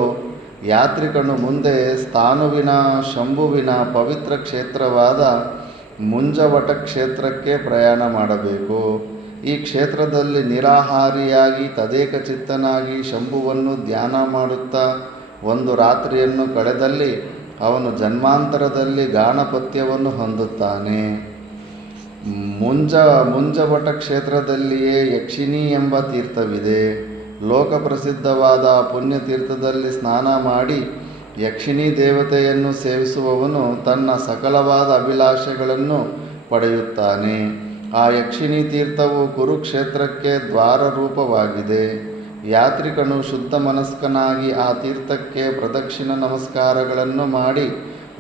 ಯಾತ್ರಿಕನು ಮುಂದೆ ಸ್ಥಾನುವಿನ ಶಂಭುವಿನ ಪವಿತ್ರ ಕ್ಷೇತ್ರವಾದ ಮುಂಜವಟ ಕ್ಷೇತ್ರಕ್ಕೆ ಪ್ರಯಾಣ ಮಾಡಬೇಕು. ಈ ಕ್ಷೇತ್ರದಲ್ಲಿ ನಿರಾಹಾರಿಯಾಗಿ ತದೇಕ ಚಿತ್ತನಾಗಿ ಶಂಭುವನ್ನು ಧ್ಯಾನ ಮಾಡುತ್ತಾ ಒಂದು ರಾತ್ರಿಯನ್ನು ಕಳೆದಲ್ಲಿ ಅವನು ಜನ್ಮಾಂತರದಲ್ಲಿ ಗಾಣಪತ್ಯವನ್ನು ಹೊಂದುತ್ತಾನೆ. ಮುಂಜವಟ ಕ್ಷೇತ್ರದಲ್ಲಿಯೇ ಯಕ್ಷಿಣಿ ಎಂಬ ತೀರ್ಥವಿದೆ. ಲೋಕಪ್ರಸಿದ್ಧವಾದ ಪುಣ್ಯತೀರ್ಥದಲ್ಲಿ ಸ್ನಾನ ಮಾಡಿ ಯಕ್ಷಿಣಿ ದೇವತೆಯನ್ನು ಸೇವಿಸುವವನು ತನ್ನ ಸಕಲವಾದ ಅಭಿಲಾಷೆಗಳನ್ನು ಪಡೆಯುತ್ತಾನೆ. ಆ ಯಕ್ಷಿಣಿ ತೀರ್ಥವು ಕುರುಕ್ಷೇತ್ರಕ್ಕೆ ದ್ವಾರರೂಪವಾಗಿದೆ. ಯಾತ್ರಿಕನು ಶುದ್ಧ ಮನಸ್ಕನಾಗಿ ಆ ತೀರ್ಥಕ್ಕೆ ಪ್ರದಕ್ಷಿಣ ನಮಸ್ಕಾರಗಳನ್ನು ಮಾಡಿ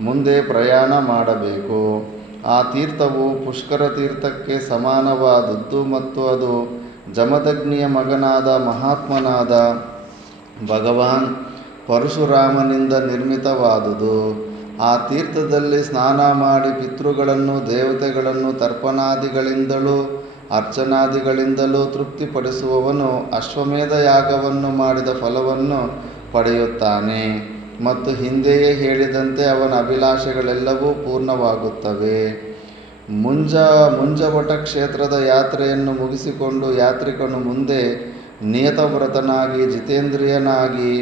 ಮುಂದೆ ಪ್ರಯಾಣ ಮಾಡಬೇಕು. ಆ ತೀರ್ಥವು ಪುಷ್ಕರ ತೀರ್ಥಕ್ಕೆ ಸಮಾನವಾದದ್ದು ಮತ್ತು ಅದು ಜಮದಗ್ನಿಯ ಮಗನಾದ ಮಹಾತ್ಮನಾದ ಭಗವಾನ್ ಪರಶುರಾಮನಿಂದ ನಿರ್ಮಿತವಾದುದು. ಆ ತೀರ್ಥದಲ್ಲಿ ಸ್ನಾನ ಮಾಡಿ ಪಿತೃಗಳನ್ನು ದೇವತೆಗಳನ್ನು ತರ್ಪಣಾದಿಗಳಿಂದಲೂ ಅರ್ಚನಾದಿಗಳಿಂದಲೂ ತೃಪ್ತಿಪಡಿಸುವವನು ಅಶ್ವಮೇಧ ಯಾಗವನ್ನು ಮಾಡಿದ ಫಲವನ್ನು ಪಡೆಯುತ್ತಾನೆ ಮತ್ತು ಹಿಂದೆಯೇ ಹೇಳಿದಂತೆ ಅವನ ಅಭಿಲಾಷೆಗಳೆಲ್ಲವೂ ಪೂರ್ಣವಾಗುತ್ತವೆ. ಮುಂಜವಟ ಕ್ಷೇತ್ರದ ಯಾತ್ರೆಯನ್ನು ಮುಗಿಸಿಕೊಂಡು ಯಾತ್ರಿಕನು ಮುಂದೆ ನಿಯತವ್ರತನಾಗಿ ಜಿತೇಂದ್ರಿಯನಾಗಿ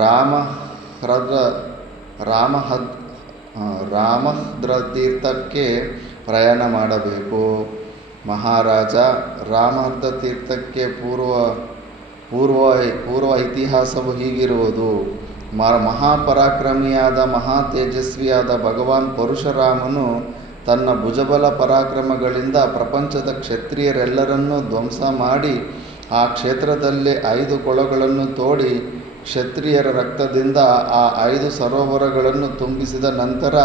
ರಾಮಹದ್ರ ಪ್ರಯಾಣ ಮಾಡಬೇಕು. ಮಹಾರಾಜ, ರಾಮಹದ್ರ ತೀರ್ಥಕ್ಕೆ ಪೂರ್ವ ಇತಿಹಾಸವು ಹೀಗಿರುವುದು. ಮಹಾಪರಾಕ್ರಮಿಯಾದ ಮಹಾ ತೇಜಸ್ವಿಯಾದ ಭಗವಾನ್ ಪರಶುರಾಮನು ತನ್ನ ಭುಜಬಲ ಪರಾಕ್ರಮಗಳಿಂದ ಪ್ರಪಂಚದ ಕ್ಷತ್ರಿಯರೆಲ್ಲರನ್ನೂ ಧ್ವಂಸ ಮಾಡಿ ಆ ಕ್ಷೇತ್ರದಲ್ಲಿ 5 ಕೊಳಗಳನ್ನು ತೋಡಿ ಕ್ಷತ್ರಿಯರ ರಕ್ತದಿಂದ ಆ 5 ಸರೋವರಗಳನ್ನು ತುಂಬಿಸಿದ ನಂತರ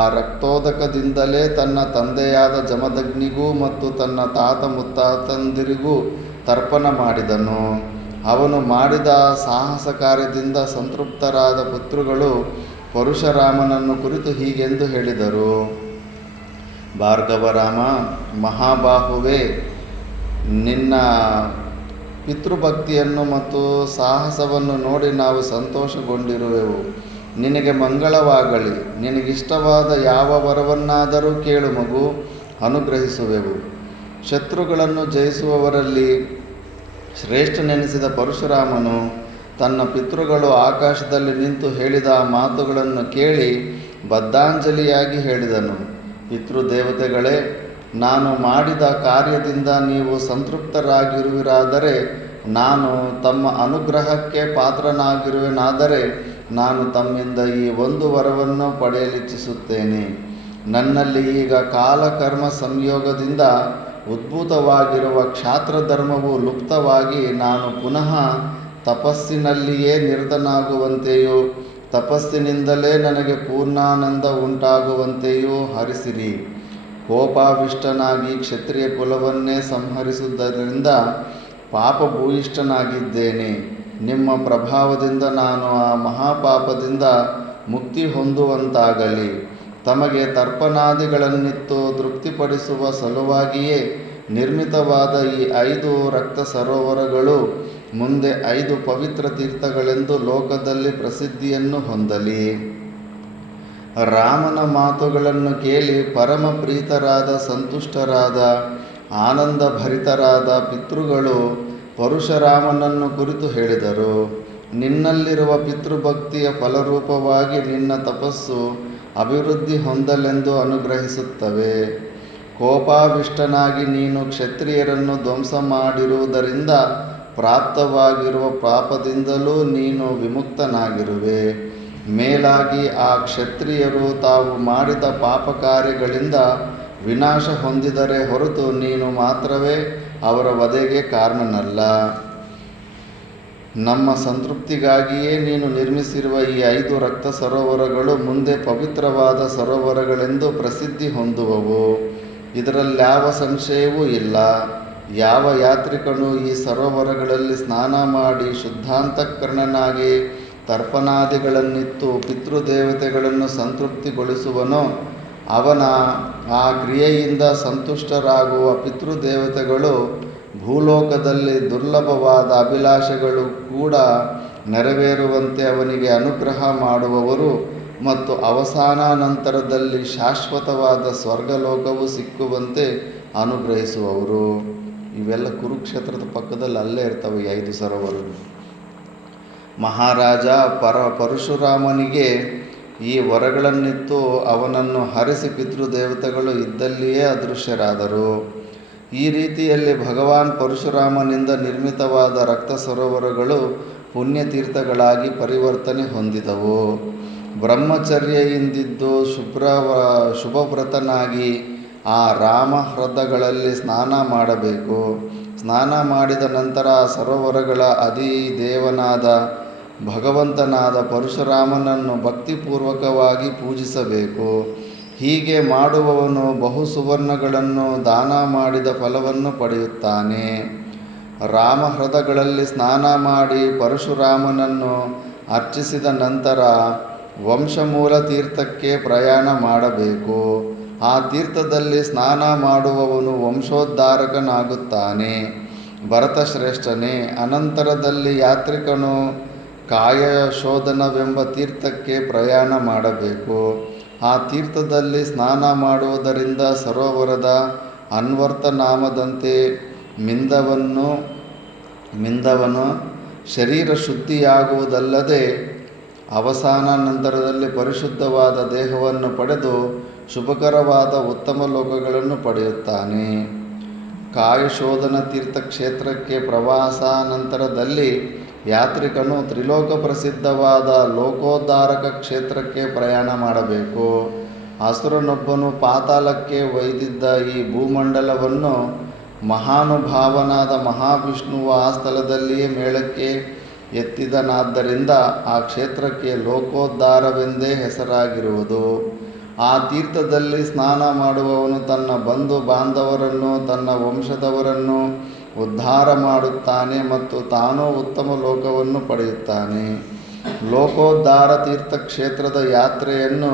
ಆ ರಕ್ತೋದಕದಿಂದಲೇ ತನ್ನ ತಂದೆಯಾದ ಜಮದಗ್ನಿಗೂ ಮತ್ತು ತನ್ನ ತಾತ ಮುತ್ತಾತಂದಿರಿಗೂ ತರ್ಪಣ ಮಾಡಿದನು. ಅವನು ಮಾಡಿದ ಸಾಹಸ ಕಾರ್ಯದಿಂದ ಸಂತೃಪ್ತರಾದ ಪುತ್ರಗಳು ಪರಶುರಾಮನನ್ನು ಕುರಿತು ಹೀಗೆಂದು ಹೇಳಿದರು. ಭಾರ್ಗವರಾಮ, ಮಹಾಬಾಹುವೇ, ನಿನ್ನ ಪಿತೃಭಕ್ತಿಯನ್ನು ಮತ್ತು ಸಾಹಸವನ್ನು ನೋಡಿ ನಾವು ಸಂತೋಷಗೊಂಡಿರುವೆವು. ನಿನಗೆ ಮಂಗಳವಾಗಲಿ. ನಿನಗಿಷ್ಟವಾದ ಯಾವ ವರವನ್ನಾದರೂ ಕೇಳು ಮಗು, ಅನುಗ್ರಹಿಸುವೆವು. ಶತ್ರುಗಳನ್ನು ಜಯಿಸುವವರಲ್ಲಿ ಶ್ರೇಷ್ಠನೆನಿಸಿದ ಪರಶುರಾಮನು ತನ್ನ ಪಿತೃಗಳು ಆಕಾಶದಲ್ಲಿ ನಿಂತು ಹೇಳಿದ ಮಾತುಗಳನ್ನು ಕೇಳಿ ಬದ್ಧಾಂಜಲಿಯಾಗಿ ಹೇಳಿದನು. ಪಿತೃದೇವತೆಗಳೇ, ನಾನು ಮಾಡಿದ ಕಾರ್ಯದಿಂದ ನೀವು ಸಂತೃಪ್ತರಾಗಿರುವಿರಾದರೆ ನಾನು ತಮ್ಮ ಅನುಗ್ರಹಕ್ಕೆ ಪಾತ್ರನಾಗಿರುವೆನಾದರೆ ನಾನು ತಮ್ಮಿಂದ ಈ ಒಂದು ವರವನ್ನು ಪಡೆಯಲಿಚ್ಛಿಸುತ್ತೇನೆ. ನನ್ನಲ್ಲಿ ಈಗ ಕಾಲಕರ್ಮ ಸಂಯೋಗದಿಂದ ಉದ್ಭೂತವಾಗಿರುವ ಕ್ಷಾತ್ರ ಧರ್ಮವು ಲುಪ್ತವಾಗಿ ನಾನು ಪುನಃ ತಪಸ್ಸಿನಲ್ಲಿಯೇ ನಿರತನಾಗುವಂತೆಯೂ ತಪಸ್ಸಿನಿಂದಲೇ ನನಗೆ ಪೂರ್ಣಾನಂದ ಉಂಟಾಗುವಂತೆಯೂ ಹರಿಸಿರಿ. ಕೋಪಾವಿಷ್ಟನಾಗಿ ಕ್ಷತ್ರಿಯ ಕುಲವನ್ನೇ ಸಂಹರಿಸುವುದರಿಂದ ಪಾಪಭೂಯಿಷ್ಠನಾಗಿದ್ದೇನೆ. ನಿಮ್ಮ ಪ್ರಭಾವದಿಂದ ನಾನು ಆ ಮಹಾಪಾಪದಿಂದ ಮುಕ್ತಿ ಹೊಂದುವಂತಾಗಲಿ. ತಮಗೆ ತರ್ಪಣಾದಿಗಳನ್ನಿತ್ತು ತೃಪ್ತಿಪಡಿಸುವ ಸಲುವಾಗಿಯೇ ನಿರ್ಮಿತವಾದ ಈ 5 ರಕ್ತ ಸರೋವರಗಳು ಮುಂದೆ 5 ಪವಿತ್ರ ತೀರ್ಥಗಳೆಂದು ಲೋಕದಲ್ಲಿ ಪ್ರಸಿದ್ಧಿಯನ್ನು ಹೊಂದಲಿ. ರಾಮನ ಮಾತುಗಳನ್ನು ಕೇಳಿ ಪರಮ ಪ್ರೀತರಾದ ಸಂತುಷ್ಟರಾದ ಆನಂದಭರಿತರಾದ ಪಿತೃಗಳು ಪರಶುರಾಮನನ್ನು ಕುರಿತು ಹೇಳಿದರು. ನಿನ್ನಲ್ಲಿರುವ ಪಿತೃಭಕ್ತಿಯ ಫಲರೂಪವಾಗಿ ನಿನ್ನ ತಪಸ್ಸು ಅಭಿವೃದ್ಧಿ ಹೊಂದಲೆಂದು ಅನುಗ್ರಹಿಸುತ್ತವೆ. ಕೋಪಾವಿಷ್ಟನಾಗಿ ನೀನು ಕ್ಷತ್ರಿಯರನ್ನು ಧ್ವಂಸ ಮಾಡಿರುವುದರಿಂದ ಪ್ರಾಪ್ತವಾಗಿರುವ ಪಾಪದಿಂದಲೂ ನೀನು ವಿಮುಕ್ತನಾಗಿರುವೆ. ಮೇಲಾಗಿ ಆ ಕ್ಷತ್ರಿಯರು ತಾವು ಮಾಡಿದ ಪಾಪ ಕಾರ್ಯಗಳಿಂದ ವಿನಾಶ ಹೊಂದಿದರೆ ಹೊರತು ನೀನು ಮಾತ್ರವೇ ಅವರ ವಧೆಗೆ ಕಾರಣನಲ್ಲ. ನಮ್ಮ ಸಂತೃಪ್ತಿಗಾಗಿಯೇ ನೀನು ನಿರ್ಮಿಸಿರುವ ಈ 5 ರಕ್ತ ಸರೋವರಗಳು ಮುಂದೆ ಪವಿತ್ರವಾದ ಸರೋವರಗಳೆಂದು ಪ್ರಸಿದ್ಧಿ ಹೊಂದುವವು. ಇದರಲ್ಯಾವ ಸಂಶಯವೂ ಇಲ್ಲ. ಯಾವ ಯಾತ್ರಿಕನು ಈ ಸರೋವರಗಳಲ್ಲಿ ಸ್ನಾನ ಮಾಡಿ ಶುದ್ಧಾಂತಃಕರಣನಾಗಿ ತರ್ಪಣಾದಿಗಳನ್ನಿತ್ತು ಪಿತೃದೇವತೆಗಳನ್ನು ಸಂತೃಪ್ತಿಗೊಳಿಸುವನೋ ಅವನ ಆ ಕ್ರಿಯೆಯಿಂದ ಸಂತುಷ್ಟರಾಗುವ ಪಿತೃದೇವತೆಗಳು ಭೂಲೋಕದಲ್ಲಿ ದುರ್ಲಭವಾದ ಅಭಿಲಾಷೆಗಳು ಕೂಡ ನೆರವೇರುವಂತೆ ಅವನಿಗೆ ಅನುಗ್ರಹ ಮಾಡುವವರು ಮತ್ತು ಅವಸಾನಾನಂತರದಲ್ಲಿ ಶಾಶ್ವತವಾದ ಸ್ವರ್ಗಲೋಕವು ಸಿಕ್ಕುವಂತೆ ಅನುಗ್ರಹಿಸುವವರು. ಇವೆಲ್ಲ ಕುರುಕ್ಷೇತ್ರದ ಪಕ್ಕದಲ್ಲಿ ಅಲ್ಲೇ ಇರ್ತವೆ 5 ಸರೋವರಗಳು. ಮಹಾರಾಜ ಪರಶುರಾಮನಿಗೆ ಈ ವರಗಳನ್ನಿತ್ತು ಅವನನ್ನು ಹರಿಸಿ ಪಿತೃದೇವತೆಗಳು ಇದ್ದಲ್ಲಿಯೇ ಅದೃಶ್ಯರಾದರು. ಈ ರೀತಿಯಲ್ಲಿ ಭಗವಾನ್ ಪರಶುರಾಮನಿಂದ ನಿರ್ಮಿತವಾದ ರಕ್ತ ಸರೋವರಗಳು ಪುಣ್ಯತೀರ್ಥಗಳಾಗಿ ಪರಿವರ್ತನೆ ಹೊಂದಿದವು. ಬ್ರಹ್ಮಚರ್ಯೆಯಿಂದಿದ್ದು ಶುಭವ್ರತನಾಗಿ ಆ ರಾಮಹೃದಗಳಲ್ಲಿ ಸ್ನಾನ ಮಾಡಬೇಕು. ಸ್ನಾನ ಮಾಡಿದ ನಂತರ ಆ ಸರೋವರಗಳ ಅಧಿದೇವನಾದ ಭಗವಂತನಾದ ಪರಶುರಾಮನನ್ನು ಭಕ್ತಿಪೂರ್ವಕವಾಗಿ ಪೂಜಿಸಬೇಕು. ಹೀಗೆ ಮಾಡುವವನು ಬಹು ಸುವರ್ಣಗಳನ್ನು ದಾನ ಮಾಡಿದ ಫಲವನ್ನು ಪಡೆಯುತ್ತಾನೆ. ರಾಮಹೃದಗಳಲ್ಲಿ ಸ್ನಾನ ಮಾಡಿ ಪರಶುರಾಮನನ್ನು ಅರ್ಚಿಸಿದ ನಂತರ ವಂಶಮೂಲ ತೀರ್ಥಕ್ಕೆ ಪ್ರಯಾಣ ಮಾಡಬೇಕು. ಆ ತೀರ್ಥದಲ್ಲಿ ಸ್ನಾನ ಮಾಡುವವನು ವಂಶೋದ್ಧಾರಕನಾಗುತ್ತಾನೆ. ಭರತಶ್ರೇಷ್ಠನೇ, ಅನಂತರದಲ್ಲಿ ಯಾತ್ರಿಕನು ಕಾಯಶೋಧನವೆಂಬ ತೀರ್ಥಕ್ಕೆ ಪ್ರಯಾಣ ಮಾಡಬೇಕು. ಆ ತೀರ್ಥದಲ್ಲಿ ಸ್ನಾನ ಮಾಡುವುದರಿಂದ ಸರೋವರದ ಅನ್ವರ್ತನಾಮದಂತೆ ಮಿಂದವನು ಶರೀರ ಶುದ್ಧಿಯಾಗುವುದಲ್ಲದೆ ಅವಸಾನ ನಂತರದಲ್ಲಿ ಪರಿಶುದ್ಧವಾದ ದೇಹವನ್ನು ಪಡೆದು ಶುಭಕರವಾದ ಉತ್ತಮ ಲೋಕಗಳನ್ನು ಪಡೆಯುತ್ತಾನೆ. ಕಾಯಶೋಧನ ತೀರ್ಥಕ್ಷೇತ್ರಕ್ಕೆ ಪ್ರವಾಸಾನಂತರದಲ್ಲಿ ಯಾತ್ರಿಕನು ತ್ರಿಲೋಕ ಪ್ರಸಿದ್ಧವಾದ ಲೋಕೋದ್ಧಾರಕ ಕ್ಷೇತ್ರಕ್ಕೆ ಪ್ರಯಾಣ ಮಾಡಬೇಕು. ಅಸುರನೊಬ್ಬನು ಪಾತಾಳಕ್ಕೆ ಒಯ್ದಿದ್ದ ಈ ಭೂಮಂಡಲವನ್ನು ಮಹಾನುಭಾವನಾದ ಮಹಾವಿಷ್ಣುವು ಆ ಸ್ಥಳದಲ್ಲಿಯೇ ಮೇಳಕ್ಕೆ ಎತ್ತಿದನಾದ್ದರಿಂದ ಆ ಕ್ಷೇತ್ರಕ್ಕೆ ಲೋಕೋದ್ಧಾರವೆಂದೇ ಹೆಸರಾಗಿರುವುದು. ಆ ತೀರ್ಥದಲ್ಲಿ ಸ್ನಾನ ಮಾಡುವವನು ತನ್ನ ಬಂಧು ಬಾಂಧವರನ್ನು ತನ್ನ ವಂಶದವರನ್ನು ಉದ್ಧಾರ ಮಾಡುತ್ತಾನೆ ಮತ್ತು ತಾನೂ ಉತ್ತಮ ಲೋಕವನ್ನು ಪಡೆಯುತ್ತಾನೆ. ಲೋಕೋದ್ಧಾರ ತೀರ್ಥಕ್ಷೇತ್ರದ ಯಾತ್ರೆಯನ್ನು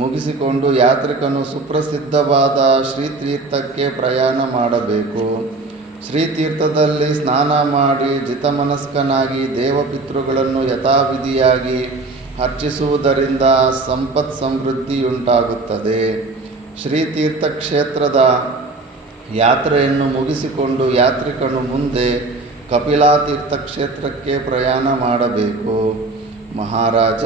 ಮುಗಿಸಿಕೊಂಡು ಯಾತ್ರಿಕನು ಸುಪ್ರಸಿದ್ಧವಾದ ಶ್ರೀತೀರ್ಥಕ್ಕೆ ಪ್ರಯಾಣ ಮಾಡಬೇಕು. ಶ್ರೀತೀರ್ಥದಲ್ಲಿ ಸ್ನಾನ ಮಾಡಿ ಜಿತಮನಸ್ಕನಾಗಿ ದೇವಪಿತೃಗಳನ್ನು ಯಥಾವಿಧಿಯಾಗಿ ಅರ್ಚಿಸುವುದರಿಂದ ಸಂಪತ್ ಸಮೃದ್ಧಿಯುಂಟಾಗುತ್ತದೆ. ಶ್ರೀತೀರ್ಥಕ್ಷೇತ್ರದ ಯಾತ್ರೆಯನ್ನು ಮುಗಿಸಿಕೊಂಡು ಯಾತ್ರಿಕನು ಮುಂದೆ ಕಪಿಲಾತೀರ್ಥಕ್ಷೇತ್ರಕ್ಕೆ ಪ್ರಯಾಣ ಮಾಡಬೇಕು. ಮಹಾರಾಜ,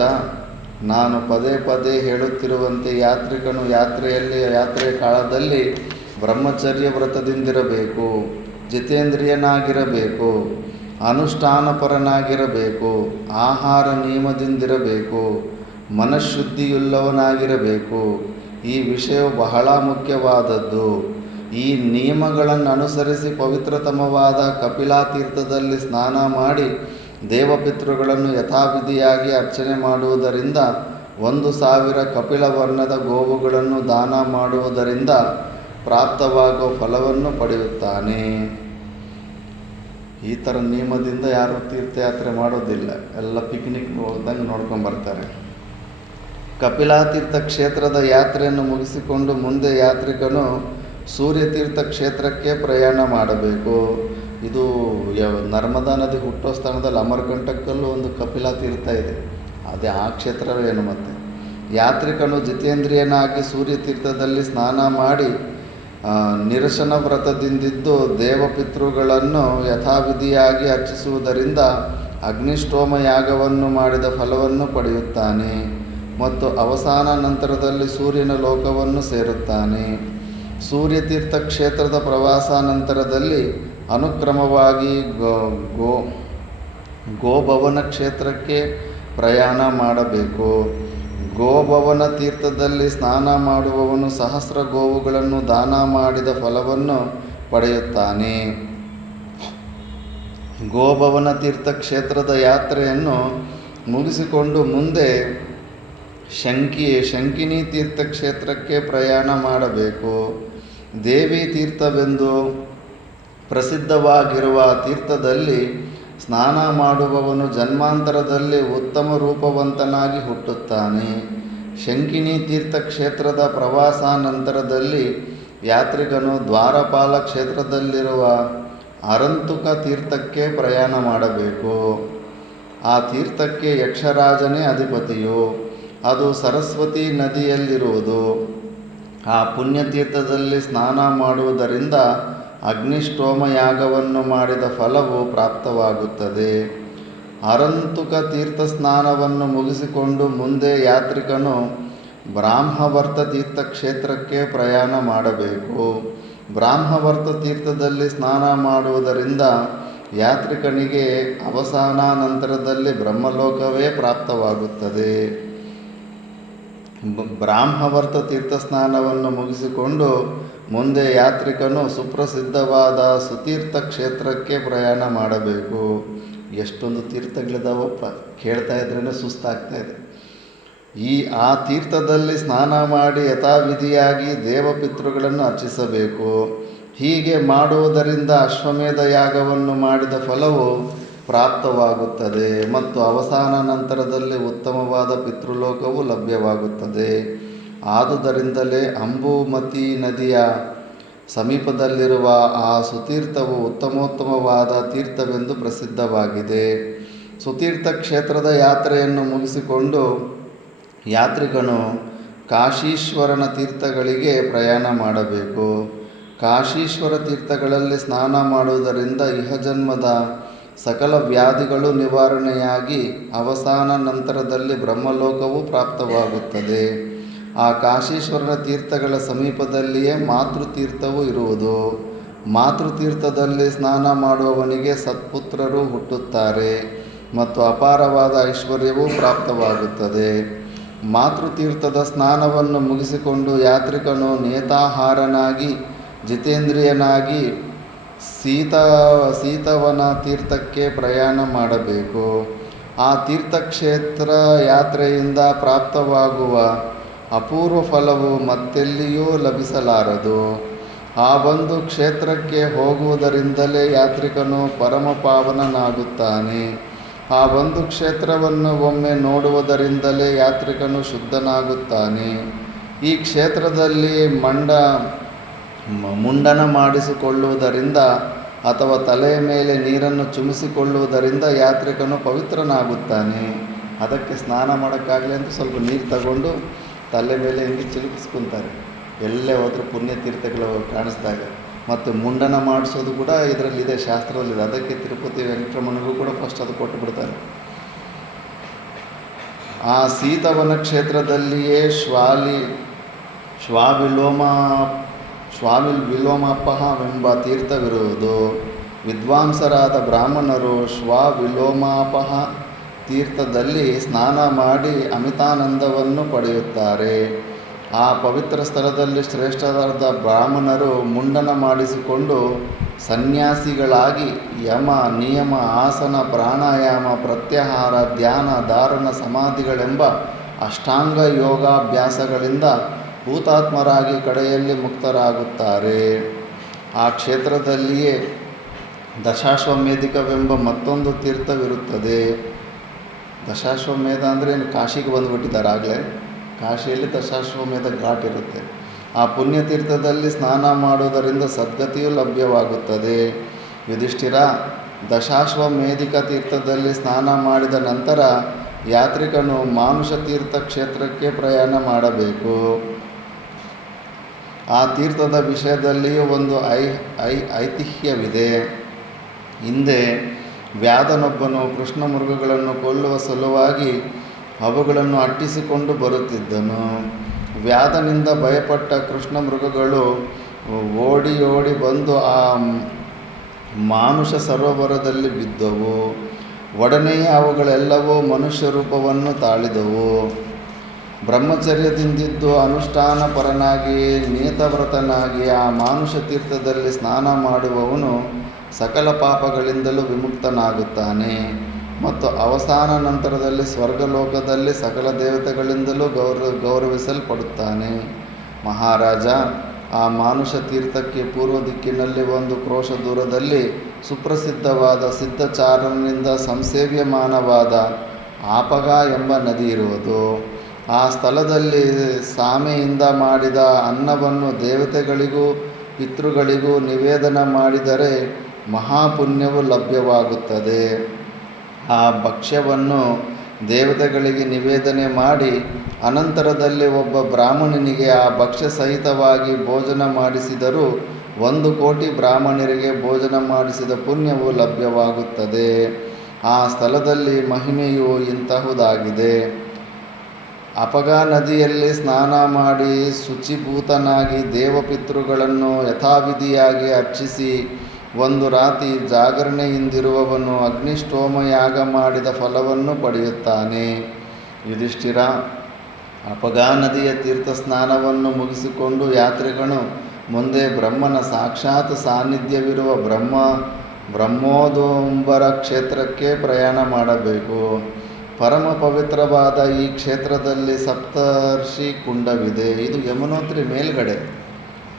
ನಾನು ಪದೇ ಪದೇ ಹೇಳುತ್ತಿರುವಂತೆ ಯಾತ್ರಿಕನು ಯಾತ್ರೆಯ ಕಾಲದಲ್ಲಿ ಬ್ರಹ್ಮಚರ್ಯ ವ್ರತದಿಂದಿರಬೇಕು, ಜಿತೇಂದ್ರಿಯನಾಗಿರಬೇಕು. ಅನುಷ್ಠಾನಪರನಾಗಿರಬೇಕು, ಆಹಾರ ನಿಯಮದಿಂದಿರಬೇಕು, ಮನಃಶುದ್ಧಿಯುಳ್ಳವನಾಗಿರಬೇಕು. ಈ ವಿಷಯವು ಬಹಳ ಮುಖ್ಯವಾದದ್ದು. ಈ ನಿಯಮಗಳನ್ನು ಅನುಸರಿಸಿ ಪವಿತ್ರತಮವಾದ ಕಪಿಲಾತೀರ್ಥದಲ್ಲಿ ಸ್ನಾನ ಮಾಡಿ ದೇವಪಿತೃಗಳನ್ನು ಯಥಾವಿಧಿಯಾಗಿ ಅರ್ಚನೆ ಮಾಡುವುದರಿಂದ 1,000 ಕಪಿಲವರ್ಣದ ಗೋವುಗಳನ್ನು ದಾನ ಮಾಡುವುದರಿಂದ ಪ್ರಾಪ್ತವಾಗುವ ಫಲವನ್ನು ಪಡೆಯುತ್ತಾನೆ. ಈ ಥರ ನಿಯಮದಿಂದ ಯಾರೂ ತೀರ್ಥಯಾತ್ರೆ ಮಾಡೋದಿಲ್ಲ, ಎಲ್ಲ ಪಿಕ್ನಿಕ್ ಹೋದಂಗೆ ನೋಡ್ಕೊಂಬರ್ತಾರೆ. ಕಪಿಲಾತೀರ್ಥ ಕ್ಷೇತ್ರದ ಯಾತ್ರೆಯನ್ನು ಮುಗಿಸಿಕೊಂಡು ಮುಂದೆ ಯಾತ್ರಿಕನು ಸೂರ್ಯತೀರ್ಥ ಕ್ಷೇತ್ರಕ್ಕೆ ಪ್ರಯಾಣ ಮಾಡಬೇಕು. ಇದು ನರ್ಮದಾ ನದಿ ಹುಟ್ಟೋ ಸ್ಥಾನದಲ್ಲಿ ಅಮರಕಂಟಕಲ್ಲೂ ಒಂದು ಕಪಿಲಾತೀರ್ಥ ಇದೆ. ಅದೇ ಆ ಕ್ಷೇತ್ರವೇನು. ಮತ್ತು ಯಾತ್ರಿಕನು ಜಿತೇಂದ್ರಿಯನಾಗಿ ಸೂರ್ಯತೀರ್ಥದಲ್ಲಿ ಸ್ನಾನ ಮಾಡಿ ನಿರಶನ ವ್ರತದಿಂದಿದ್ದು ದೇವಪಿತೃಗಳನ್ನು ಯಥಾವಿಧಿಯಾಗಿ ಅರ್ಚಿಸುವುದರಿಂದ ಅಗ್ನಿಷ್ಠೋಮ ಯಾಗವನ್ನು ಮಾಡಿದ ಫಲವನ್ನು ಪಡೆಯುತ್ತಾನೆ ಮತ್ತು ಅವಸಾನ ನಂತರದಲ್ಲಿ ಸೂರ್ಯನ ಲೋಕವನ್ನು ಸೇರುತ್ತಾನೆ. ಸೂರ್ಯತೀರ್ಥ ಕ್ಷೇತ್ರದ ಪ್ರವಾಸ ನಂತರದಲ್ಲಿ ಅನುಕ್ರಮವಾಗಿ ಗೋಭವನ ಕ್ಷೇತ್ರಕ್ಕೆ ಪ್ರಯಾಣ ಮಾಡಬೇಕು. ಗೋಭವನ ತೀರ್ಥದಲ್ಲಿ ಸ್ನಾನ ಮಾಡುವವನು ಸಹಸ್ರ ಗೋವುಗಳನ್ನು ದಾನ ಮಾಡಿದ ಫಲವನ್ನು ಪಡೆಯುತ್ತಾನೆ. ಗೋಭವನ ತೀರ್ಥ ಕ್ಷೇತ್ರದ ಯಾತ್ರೆಯನ್ನು ಮುಗಿಸಿಕೊಂಡು ಮುಂದೆ ಶಂಕಿನಿ ತೀರ್ಥ ಕ್ಷೇತ್ರಕ್ಕೆ ಪ್ರಯಾಣ ಮಾಡಬೇಕು. ದೇವಿ ತೀರ್ಥವೆಂದು ಪ್ರಸಿದ್ಧವಾಗಿರುವ ತೀರ್ಥದಲ್ಲಿ ಸ್ನಾನ ಮಾಡುವವನು ಜನ್ಮಾಂತರದಲ್ಲಿ ಉತ್ತಮ ರೂಪವಂತನಾಗಿ ಹುಟ್ಟುತ್ತಾನೆ. ಶಂಕಿನಿ ತೀರ್ಥ ಕ್ಷೇತ್ರದ ಪ್ರವಾಸ ನಂತರದಲ್ಲಿ ಯಾತ್ರಿಕನು ದ್ವಾರಪಾಲ ಕ್ಷೇತ್ರದಲ್ಲಿರುವ ಅರಂತುಕ ತೀರ್ಥಕ್ಕೆ ಪ್ರಯಾಣ ಮಾಡಬೇಕು. ಆ ತೀರ್ಥಕ್ಕೆ ಯಕ್ಷರಾಜನೇ ಅಧಿಪತಿಯು. ಅದು ಸರಸ್ವತಿ ನದಿಯಲ್ಲಿರುವುದು. ಆ ಪುಣ್ಯತೀರ್ಥದಲ್ಲಿ ಸ್ನಾನ ಮಾಡುವುದರಿಂದ ಅಗ್ನಿಷ್ಠೋಮ ಯಾಗವನ್ನು ಮಾಡಿದ ಫಲವು ಪ್ರಾಪ್ತವಾಗುತ್ತದೆ. ಅರಂತುಕ ತೀರ್ಥ ಸ್ನಾನವನ್ನು ಮುಗಿಸಿಕೊಂಡು ಮುಂದೆ ಯಾತ್ರಿಕನು ಬ್ರಾಹ್ಮವರ್ತ ತೀರ್ಥ ಕ್ಷೇತ್ರಕ್ಕೆ ಪ್ರಯಾಣ ಮಾಡಬೇಕು. ಬ್ರಾಹ್ಮವರ್ತ ತೀರ್ಥದಲ್ಲಿ ಸ್ನಾನ ಮಾಡುವುದರಿಂದ ಯಾತ್ರಿಕನಿಗೆ ಅವಸಾನ ನಂತರದಲ್ಲಿ ಬ್ರಹ್ಮಲೋಕವೇ ಪ್ರಾಪ್ತವಾಗುತ್ತದೆ. ಬ್ರಾಹ್ಮವರ್ತ ತೀರ್ಥ ಸ್ನಾನವನ್ನು ಮುಗಿಸಿಕೊಂಡು ಮುಂದೆ ಯಾತ್ರಿಕನು ಸುಪ್ರಸಿದ್ಧವಾದ ಸುತೀರ್ಥ ಕ್ಷೇತ್ರಕ್ಕೆ ಪ್ರಯಾಣ ಮಾಡಬೇಕು. ಎಷ್ಟೊಂದು ತೀರ್ಥಗಳಿದಾವಪ್ಪ, ಕೇಳ್ತಾ ಇದ್ರೇ ಸುಸ್ತಾಗ್ತಾಯಿದೆ. ಆ ತೀರ್ಥದಲ್ಲಿ ಸ್ನಾನ ಮಾಡಿ ಯಥಾವಿಧಿಯಾಗಿ ದೇವಪಿತೃಗಳನ್ನು ಅರ್ಚಿಸಬೇಕು. ಹೀಗೆ ಮಾಡುವುದರಿಂದ ಅಶ್ವಮೇಧ ಯಾಗವನ್ನು ಮಾಡಿದ ಫಲವು ಪ್ರಾಪ್ತವಾಗುತ್ತದೆ ಮತ್ತು ಅವಸಾನ ನಂತರದಲ್ಲಿ ಉತ್ತಮವಾದ ಪಿತೃಲೋಕವು ಲಭ್ಯವಾಗುತ್ತದೆ. ಆದುದರಿಂದಲೇ ಅಂಬುಮತಿ ನದಿಯ ಸಮೀಪದಲ್ಲಿರುವ ಆ ಸುತೀರ್ಥವು ಉತ್ತಮೋತ್ತಮವಾದ ತೀರ್ಥವೆಂದು ಪ್ರಸಿದ್ಧವಾಗಿದೆ. ಸುತೀರ್ಥ ಕ್ಷೇತ್ರದ ಯಾತ್ರೆಯನ್ನು ಮುಗಿಸಿಕೊಂಡು ಯಾತ್ರಿಕನು ಕಾಶೀಶ್ವರನ ತೀರ್ಥಗಳಿಗೆ ಪ್ರಯಾಣ ಮಾಡಬೇಕು. ಕಾಶೀಶ್ವರ ತೀರ್ಥಗಳಲ್ಲಿ ಸ್ನಾನ ಮಾಡುವುದರಿಂದ ಇಹಜನ್ಮದ ಸಕಲ ವ್ಯಾಧಿಗಳು ನಿವಾರಣೆಯಾಗಿ ಅವಸಾನ ನಂತರದಲ್ಲಿ ಬ್ರಹ್ಮಲೋಕವು ಪ್ರಾಪ್ತವಾಗುತ್ತದೆ. ಆ ಕಾಶೀಶ್ವರನ ತೀರ್ಥಗಳ ಸಮೀಪದಲ್ಲಿಯೇ ಮಾತೃತೀರ್ಥವು ಇರುವುದು. ಮಾತೃತೀರ್ಥದಲ್ಲಿ ಸ್ನಾನ ಮಾಡುವವನಿಗೆ ಸತ್ಪುತ್ರರು ಹುಟ್ಟುತ್ತಾರೆ ಮತ್ತು ಅಪಾರವಾದ ಐಶ್ವರ್ಯವೂ ಪ್ರಾಪ್ತವಾಗುತ್ತದೆ. ಮಾತೃತೀರ್ಥದ ಸ್ನಾನವನ್ನು ಮುಗಿಸಿಕೊಂಡು ಯಾತ್ರಿಕನು ನೇತಾಹಾರನಾಗಿ ಜಿತೇಂದ್ರಿಯನಾಗಿ ಸೀತವನ ತೀರ್ಥಕ್ಕೆ ಪ್ರಯಾಣ ಮಾಡಬೇಕು. ಆ ತೀರ್ಥಕ್ಷೇತ್ರ ಯಾತ್ರೆಯಿಂದ ಪ್ರಾಪ್ತವಾಗುವ ಅಪೂರ್ವ ಫಲವು ಮತ್ತೆಲ್ಲಿಯೂ ಲಭಿಸಲಾರದು. ಆ ಒಂದು ಕ್ಷೇತ್ರಕ್ಕೆ ಹೋಗುವುದರಿಂದಲೇ ಯಾತ್ರಿಕನು ಪರಮ ಪಾವನನಾಗುತ್ತಾನೆ. ಆ ಒಂದು ಕ್ಷೇತ್ರವನ್ನು ಒಮ್ಮೆ ನೋಡುವುದರಿಂದಲೇ ಯಾತ್ರಿಕನು ಶುದ್ಧನಾಗುತ್ತಾನೆ. ಈ ಕ್ಷೇತ್ರದಲ್ಲಿ ಮುಂಡನ ಮಾಡಿಸಿಕೊಳ್ಳುವುದರಿಂದ ಅಥವಾ ತಲೆಯ ಮೇಲೆ ನೀರನ್ನು ಚುಮಿಸಿಕೊಳ್ಳುವುದರಿಂದ ಯಾತ್ರಿಕನು ಪವಿತ್ರನಾಗುತ್ತಾನೆ. ಅದಕ್ಕೆ ಸ್ನಾನ ಮಾಡೋಕ್ಕಾಗಲಿ ಅಂತ ಸ್ವಲ್ಪ ನೀರು ತಗೊಂಡು ತಲೆ ಮೇಲೆ ಹಿಂಗೆ ಚಿಲುಕಿಸ್ಕೊತಾರೆ. ಎಲ್ಲೇ ಹೋದರೂ ಪುಣ್ಯತೀರ್ಥಗಳು ಕಾಣಿಸ್ದಾಗ. ಮತ್ತು ಮುಂಡನ ಮಾಡಿಸೋದು ಕೂಡ ಇದರಲ್ಲಿದೆ, ಶಾಸ್ತ್ರದಲ್ಲಿದೆ. ಅದಕ್ಕೆ ತಿರುಪತಿ ವೆಂಕಟರಮಣಗೂ ಕೂಡ ಫಸ್ಟ್ ಅದು ಕೊಟ್ಟು ಬಿಡ್ತಾರೆ. ಆ ಸೀತವನ ಕ್ಷೇತ್ರದಲ್ಲಿಯೇ ಶ್ವಾವಿಲೋಮಪಹವೆಂಬ ತೀರ್ಥವಿರುವುದು. ವಿದ್ವಾಂಸರಾದ ಬ್ರಾಹ್ಮಣರು ಶ್ವವಿಲೋಮಾಪಹ ತೀರ್ಥದಲ್ಲಿ ಸ್ನಾನ ಮಾಡಿ ಅಮಿತಾನಂದವನ್ನು ಪಡೆಯುತ್ತಾರೆ. ಆ ಪವಿತ್ರ ಸ್ಥಳದಲ್ಲಿ ಶ್ರೇಷ್ಠರಾದ ಬ್ರಾಹ್ಮಣರು ಮುಂಡನ ಮಾಡಿಸಿಕೊಂಡು ಸನ್ಯಾಸಿಗಳಾಗಿ ಯಮ, ನಿಯಮ, ಆಸನ, ಪ್ರಾಣಾಯಾಮ, ಪ್ರತ್ಯಾಹಾರ, ಧ್ಯಾನ, ಧಾರಣ, ಸಮಾಧಿಗಳೆಂಬ ಅಷ್ಟಾಂಗ ಯೋಗಾಭ್ಯಾಸಗಳಿಂದ ಭೂತಾತ್ಮರಾಗಿ ಕಡೆಯಲ್ಲಿ ಮುಕ್ತರಾಗುತ್ತಾರೆ. ಆ ಕ್ಷೇತ್ರದಲ್ಲಿಯೇ ದಶಾಶ್ವಮೇಧಿಕವೆಂಬ ಮತ್ತೊಂದು ತೀರ್ಥವಿರುತ್ತದೆ. ದಶಾಶ್ವಮೇಧ ಅಂದರೆ ಕಾಶಿಗೆ ಬಂದುಬಿಟ್ಟಿದ್ದಾರೆ ಆಗಲೇ. ಕಾಶಿಯಲ್ಲಿ ದಶಾಶ್ವಮೇಧ ಘಾಟ್ ಇರುತ್ತೆ. ಆ ಪುಣ್ಯತೀರ್ಥದಲ್ಲಿ ಸ್ನಾನ ಮಾಡುವುದರಿಂದ ಸದ್ಗತಿಯು ಲಭ್ಯವಾಗುತ್ತದೆ. ಯುಧಿಷ್ಠಿರ, ದಶಾಶ್ವಮೇಧಿಕ ತೀರ್ಥದಲ್ಲಿ ಸ್ನಾನ ಮಾಡಿದ ನಂತರ ಯಾತ್ರಿಕನು ಮಾನುಷ ತೀರ್ಥ ಕ್ಷೇತ್ರಕ್ಕೆ ಪ್ರಯಾಣ ಮಾಡಬೇಕು. ಆ ತೀರ್ಥದ ವಿಷಯದಲ್ಲಿಯೂ ಒಂದು ಐತಿಹ್ಯವಿದೆ. ಹಿಂದೆ ವ್ಯಾಧನೊಬ್ಬನು ಕೃಷ್ಣ ಮೃಗಗಳನ್ನು ಕೊಲ್ಲುವ ಸಲುವಾಗಿ ಅವುಗಳನ್ನು ಅಟ್ಟಿಸಿಕೊಂಡು ಬರುತ್ತಿದ್ದನು. ವ್ಯಾಧನಿಂದ ಭಯಪಟ್ಟ ಕೃಷ್ಣ ಮೃಗಗಳು ಓಡಿ ಓಡಿ ಬಂದು ಆ ಮಾನುಷ ಸರೋವರದಲ್ಲಿ ಬಿದ್ದವು. ಒಡನೆಯೇ ಅವುಗಳೆಲ್ಲವೂ ಮನುಷ್ಯ ರೂಪವನ್ನು ತಾಳಿದವು. ಬ್ರಹ್ಮಚರ್ಯದಿಂದಿದ್ದು ಅನುಷ್ಠಾನ ಪರನಾಗಿ ನಿಯತವ್ರತನಾಗಿ ಆ ಮಾನುಷ ತೀರ್ಥದಲ್ಲಿ ಸ್ನಾನ ಮಾಡುವವನು ಸಕಲ ಪಾಪಗಳಿಂದಲೂ ವಿಮುಕ್ತನಾಗುತ್ತಾನೆ ಮತ್ತು ಅವಸಾನ ನಂತರದಲ್ಲಿ ಸ್ವರ್ಗಲೋಕದಲ್ಲಿ ಸಕಲ ದೇವತೆಗಳಿಂದಲೂ ಗೌರವಿಸಲ್ಪಡುತ್ತಾನೆ. ಮಹಾರಾಜ, ಆ ಮಾನುಷ ತೀರ್ಥಕ್ಕೆ ಪೂರ್ವ ದಿಕ್ಕಿನಲ್ಲಿ ಒಂದು ಕ್ರೋಶ ದೂರದಲ್ಲಿ ಸುಪ್ರಸಿದ್ಧವಾದ ಸಿದ್ಧಚಾರನಿಂದ ಸಂಸೇವ್ಯಮಾನವಾದ ಆಪಗ ಎಂಬ ನದಿ ಇರುವುದು. ಆ ಸ್ಥಳದಲ್ಲಿ ಸಾಮೆಯಿಂದ ಮಾಡಿದ ಅನ್ನವನ್ನು ದೇವತೆಗಳಿಗೂ ಪಿತೃಗಳಿಗೂ ನಿವೇದನ ಮಾಡಿದರೆ ಮಹಾಪುಣ್ಯವು ಲಭ್ಯವಾಗುತ್ತದೆ. ಆ ಭಕ್ಷ್ಯವನ್ನು ದೇವತೆಗಳಿಗೆ ನಿವೇದನೆ ಮಾಡಿ ಅನಂತರದಲ್ಲಿ ಒಬ್ಬ ಬ್ರಾಹ್ಮಣನಿಗೆ ಆ ಭಕ್ಷ್ಯ ಸಹಿತವಾಗಿ ಭೋಜನ ಮಾಡಿಸಿದರೂ 1,000,000 ಬ್ರಾಹ್ಮಣರಿಗೆ ಭೋಜನ ಮಾಡಿಸಿದ ಪುಣ್ಯವು ಲಭ್ಯವಾಗುತ್ತದೆ. ಆ ಸ್ಥಳದಲ್ಲಿ ಮಹಿಮೆಯು ಇಂತಹುದಾಗಿದೆ. ಅಪಗ ನದಿಯಲ್ಲಿ ಸ್ನಾನ ಮಾಡಿ ಶುಚಿಭೂತನಾಗಿ ದೇವಪಿತೃಗಳನ್ನು ಯಥಾವಿಧಿಯಾಗಿ ಅರ್ಚಿಸಿ ಒಂದು ರಾತ್ರಿ ಜಾಗರಣೆಯಿಂದಿರುವವನು ಅಗ್ನಿಷ್ಠೋಮಯಾಗ ಮಾಡಿದ ಫಲವನ್ನು ಪಡೆಯುತ್ತಾನೆ. ಯುಧಿಷ್ಠಿರ, ಅಪಗ ನದಿಯ ತೀರ್ಥ ಸ್ನಾನವನ್ನು ಮುಗಿಸಿಕೊಂಡು ಯಾತ್ರಿಕನು ಮುಂದೆ ಬ್ರಹ್ಮನ ಸಾಕ್ಷಾತ್ ಸಾನ್ನಿಧ್ಯವಿರುವ ಬ್ರಹ್ಮೋದುಂಬರ ಕ್ಷೇತ್ರಕ್ಕೆ ಪ್ರಯಾಣ ಮಾಡಬೇಕು. ಪರಮ ಪವಿತ್ರವಾದ ಈ ಕ್ಷೇತ್ರದಲ್ಲಿ ಸಪ್ತರ್ಷಿ ಕುಂಡವಿದೆ. ಇದು ಯಮುನೋತ್ರಿ ಮೇಲ್ಗಡೆ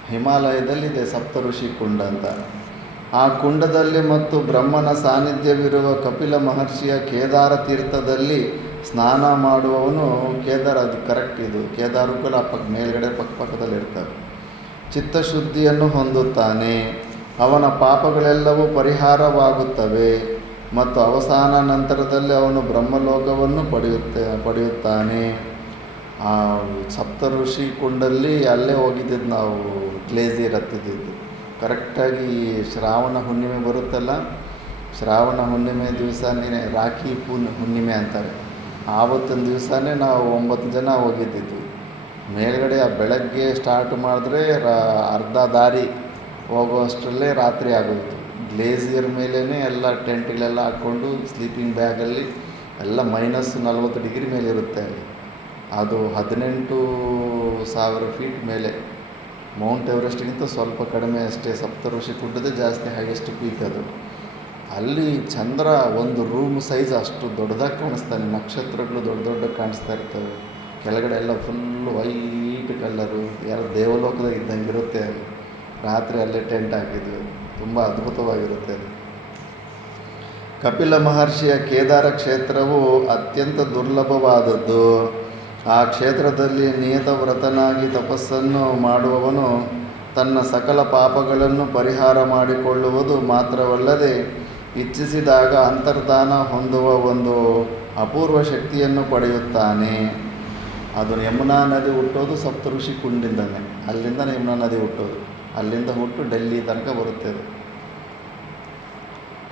ಹಿಮಾಲಯದಲ್ಲಿದೆ ಸಪ್ತಋಷಿ ಕುಂಡ ಅಂತ. ಆ ಕುಂಡದಲ್ಲಿ ಮತ್ತು ಬ್ರಹ್ಮನ ಸಾನ್ನಿಧ್ಯವಿರುವ ಕಪಿಲ ಮಹರ್ಷಿಯ ಕೇದಾರ ತೀರ್ಥದಲ್ಲಿ ಸ್ನಾನ ಮಾಡುವವನು ಕೇದಾರ, ಅದು ಕರೆಕ್ಟ್, ಇದು ಕೇದಾರಕ್ಕೂ ಮೇಲ್ಗಡೆ ಪಕ್ಕದಲ್ಲಿ ಇರ್ತವೆ, ಚಿತ್ತಶುದ್ಧಿಯನ್ನು ಹೊಂದುತ್ತಾನೆ. ಅವನ ಪಾಪಗಳೆಲ್ಲವೂ ಪರಿಹಾರವಾಗುತ್ತವೆ ಮತ್ತು ಅವಸಾನ ನಂತರದಲ್ಲಿ ಅವನು ಬ್ರಹ್ಮಲೋಕವನ್ನು ಪಡೆಯುತ್ತಾನೆ. ಆ ಸಪ್ತಋಷಿ ಕುಂಡಲ್ಲಿ ಅಲ್ಲೇ ಹೋಗಿದ್ದಿದ್ದು ನಾವು, ಗ್ಲೇಸಿಯರ್ ಹತ್ತಿದ್ದು ಕರೆಕ್ಟಾಗಿ ಶ್ರಾವಣ ಹುಣ್ಣಿಮೆ ಬರುತ್ತಲ್ಲ, ಶ್ರಾವಣ ಹುಣ್ಣಿಮೆ ದಿವಸನೇ ರಾಖಿ ಹುಣ್ಣಿಮೆ ಅಂತಾರೆ. ಆವತ್ತಿನ ದಿವಸನೇ ನಾವು 9 ಜನ ಹೋಗಿದ್ದಿದ್ದು. ಮೇಲ್ಗಡೆ ಆ ಬೆಳಗ್ಗೆ ಸ್ಟಾರ್ಟ್ ಮಾಡಿದ್ರೆ ಅರ್ಧ ದಾರಿ ಹೋಗುವಷ್ಟರಲ್ಲೇ ರಾತ್ರಿ ಆಗೋಯಿತು. ಗ್ಲೇಸಿಯರ್ ಮೇಲೇ ಎಲ್ಲ ಟೆಂಟ್ಗಳೆಲ್ಲ ಹಾಕ್ಕೊಂಡು ಸ್ಲೀಪಿಂಗ್ ಬ್ಯಾಗಲ್ಲಿ ಎಲ್ಲ -40 ಡಿಗ್ರಿ ಮೇಲೆ ಇರುತ್ತೆ ಅಲ್ಲಿ. ಅದು 18,000 ಫೀಟ್ ಮೇಲೆ, ಮೌಂಟ್ ಎವರೆಸ್ಟ್ಗಿಂತ ಸ್ವಲ್ಪ ಕಡಿಮೆ ಅಷ್ಟೇ. ಸಪ್ತಋಷಿ ಕುಂಡದೇ ಜಾಸ್ತಿ ಹೈಯೆಸ್ಟ್ ಪೀಕ್ ಅದು. ಅಲ್ಲಿ ಚಂದ್ರ ಒಂದು ರೂಮ್ ಸೈಜ್ ಅಷ್ಟು ದೊಡ್ಡದಾಗಿ ಕಾಣಿಸ್ತಾನೆ. ನಕ್ಷತ್ರಗಳು ದೊಡ್ಡ ದೊಡ್ಡ ಕಾಣಿಸ್ತಾ ಇರ್ತವೆ. ಕೆಳಗಡೆ ಎಲ್ಲ ಫುಲ್ ವೈಟ್ ಕಲರು, ಯಾರೋ ದೇವಲೋಕದಾಗ ಇದ್ದಂಗೆ ಇರುತ್ತೆ ಅಲ್ಲಿ. ರಾತ್ರಿ ಅಲ್ಲೇ ಟೆಂಟ್ ಹಾಕಿದ್ವಿ. ತುಂಬ ಅದ್ಭುತವಾಗಿರುತ್ತೆ ಅದು. ಕಪಿಲ ಮಹರ್ಷಿಯ ಕೇದಾರ ಕ್ಷೇತ್ರವು ಅತ್ಯಂತ ದುರ್ಲಭವಾದದ್ದು. ಆ ಕ್ಷೇತ್ರದಲ್ಲಿ ನಿಯತವ್ರತನಾಗಿ ತಪಸ್ಸನ್ನು ಮಾಡುವವನು ತನ್ನ ಸಕಲ ಪಾಪಗಳನ್ನು ಪರಿಹಾರ ಮಾಡಿಕೊಳ್ಳುವುದು ಮಾತ್ರವಲ್ಲದೆ ಇಚ್ಛಿಸಿದಾಗ ಅಂತರ್ಧಾನ ಹೊಂದುವ ಒಂದು ಅಪೂರ್ವ ಶಕ್ತಿಯನ್ನು ಪಡೆಯುತ್ತಾನೆ. ಅದು ಯಮುನಾ ನದಿ ಹುಟ್ಟೋದು ಸಪ್ತಋಷಿ ಕುಂಡಿಂದನೇ. ಅಲ್ಲಿಂದನೇ ಯಮುನಾ ನದಿ ಹುಟ್ಟೋದು. ಅಲ್ಲಿಂದ ಹುಟ್ಟು ಡೆಲ್ಲಿ ತನಕ ಬರುತ್ತೆ.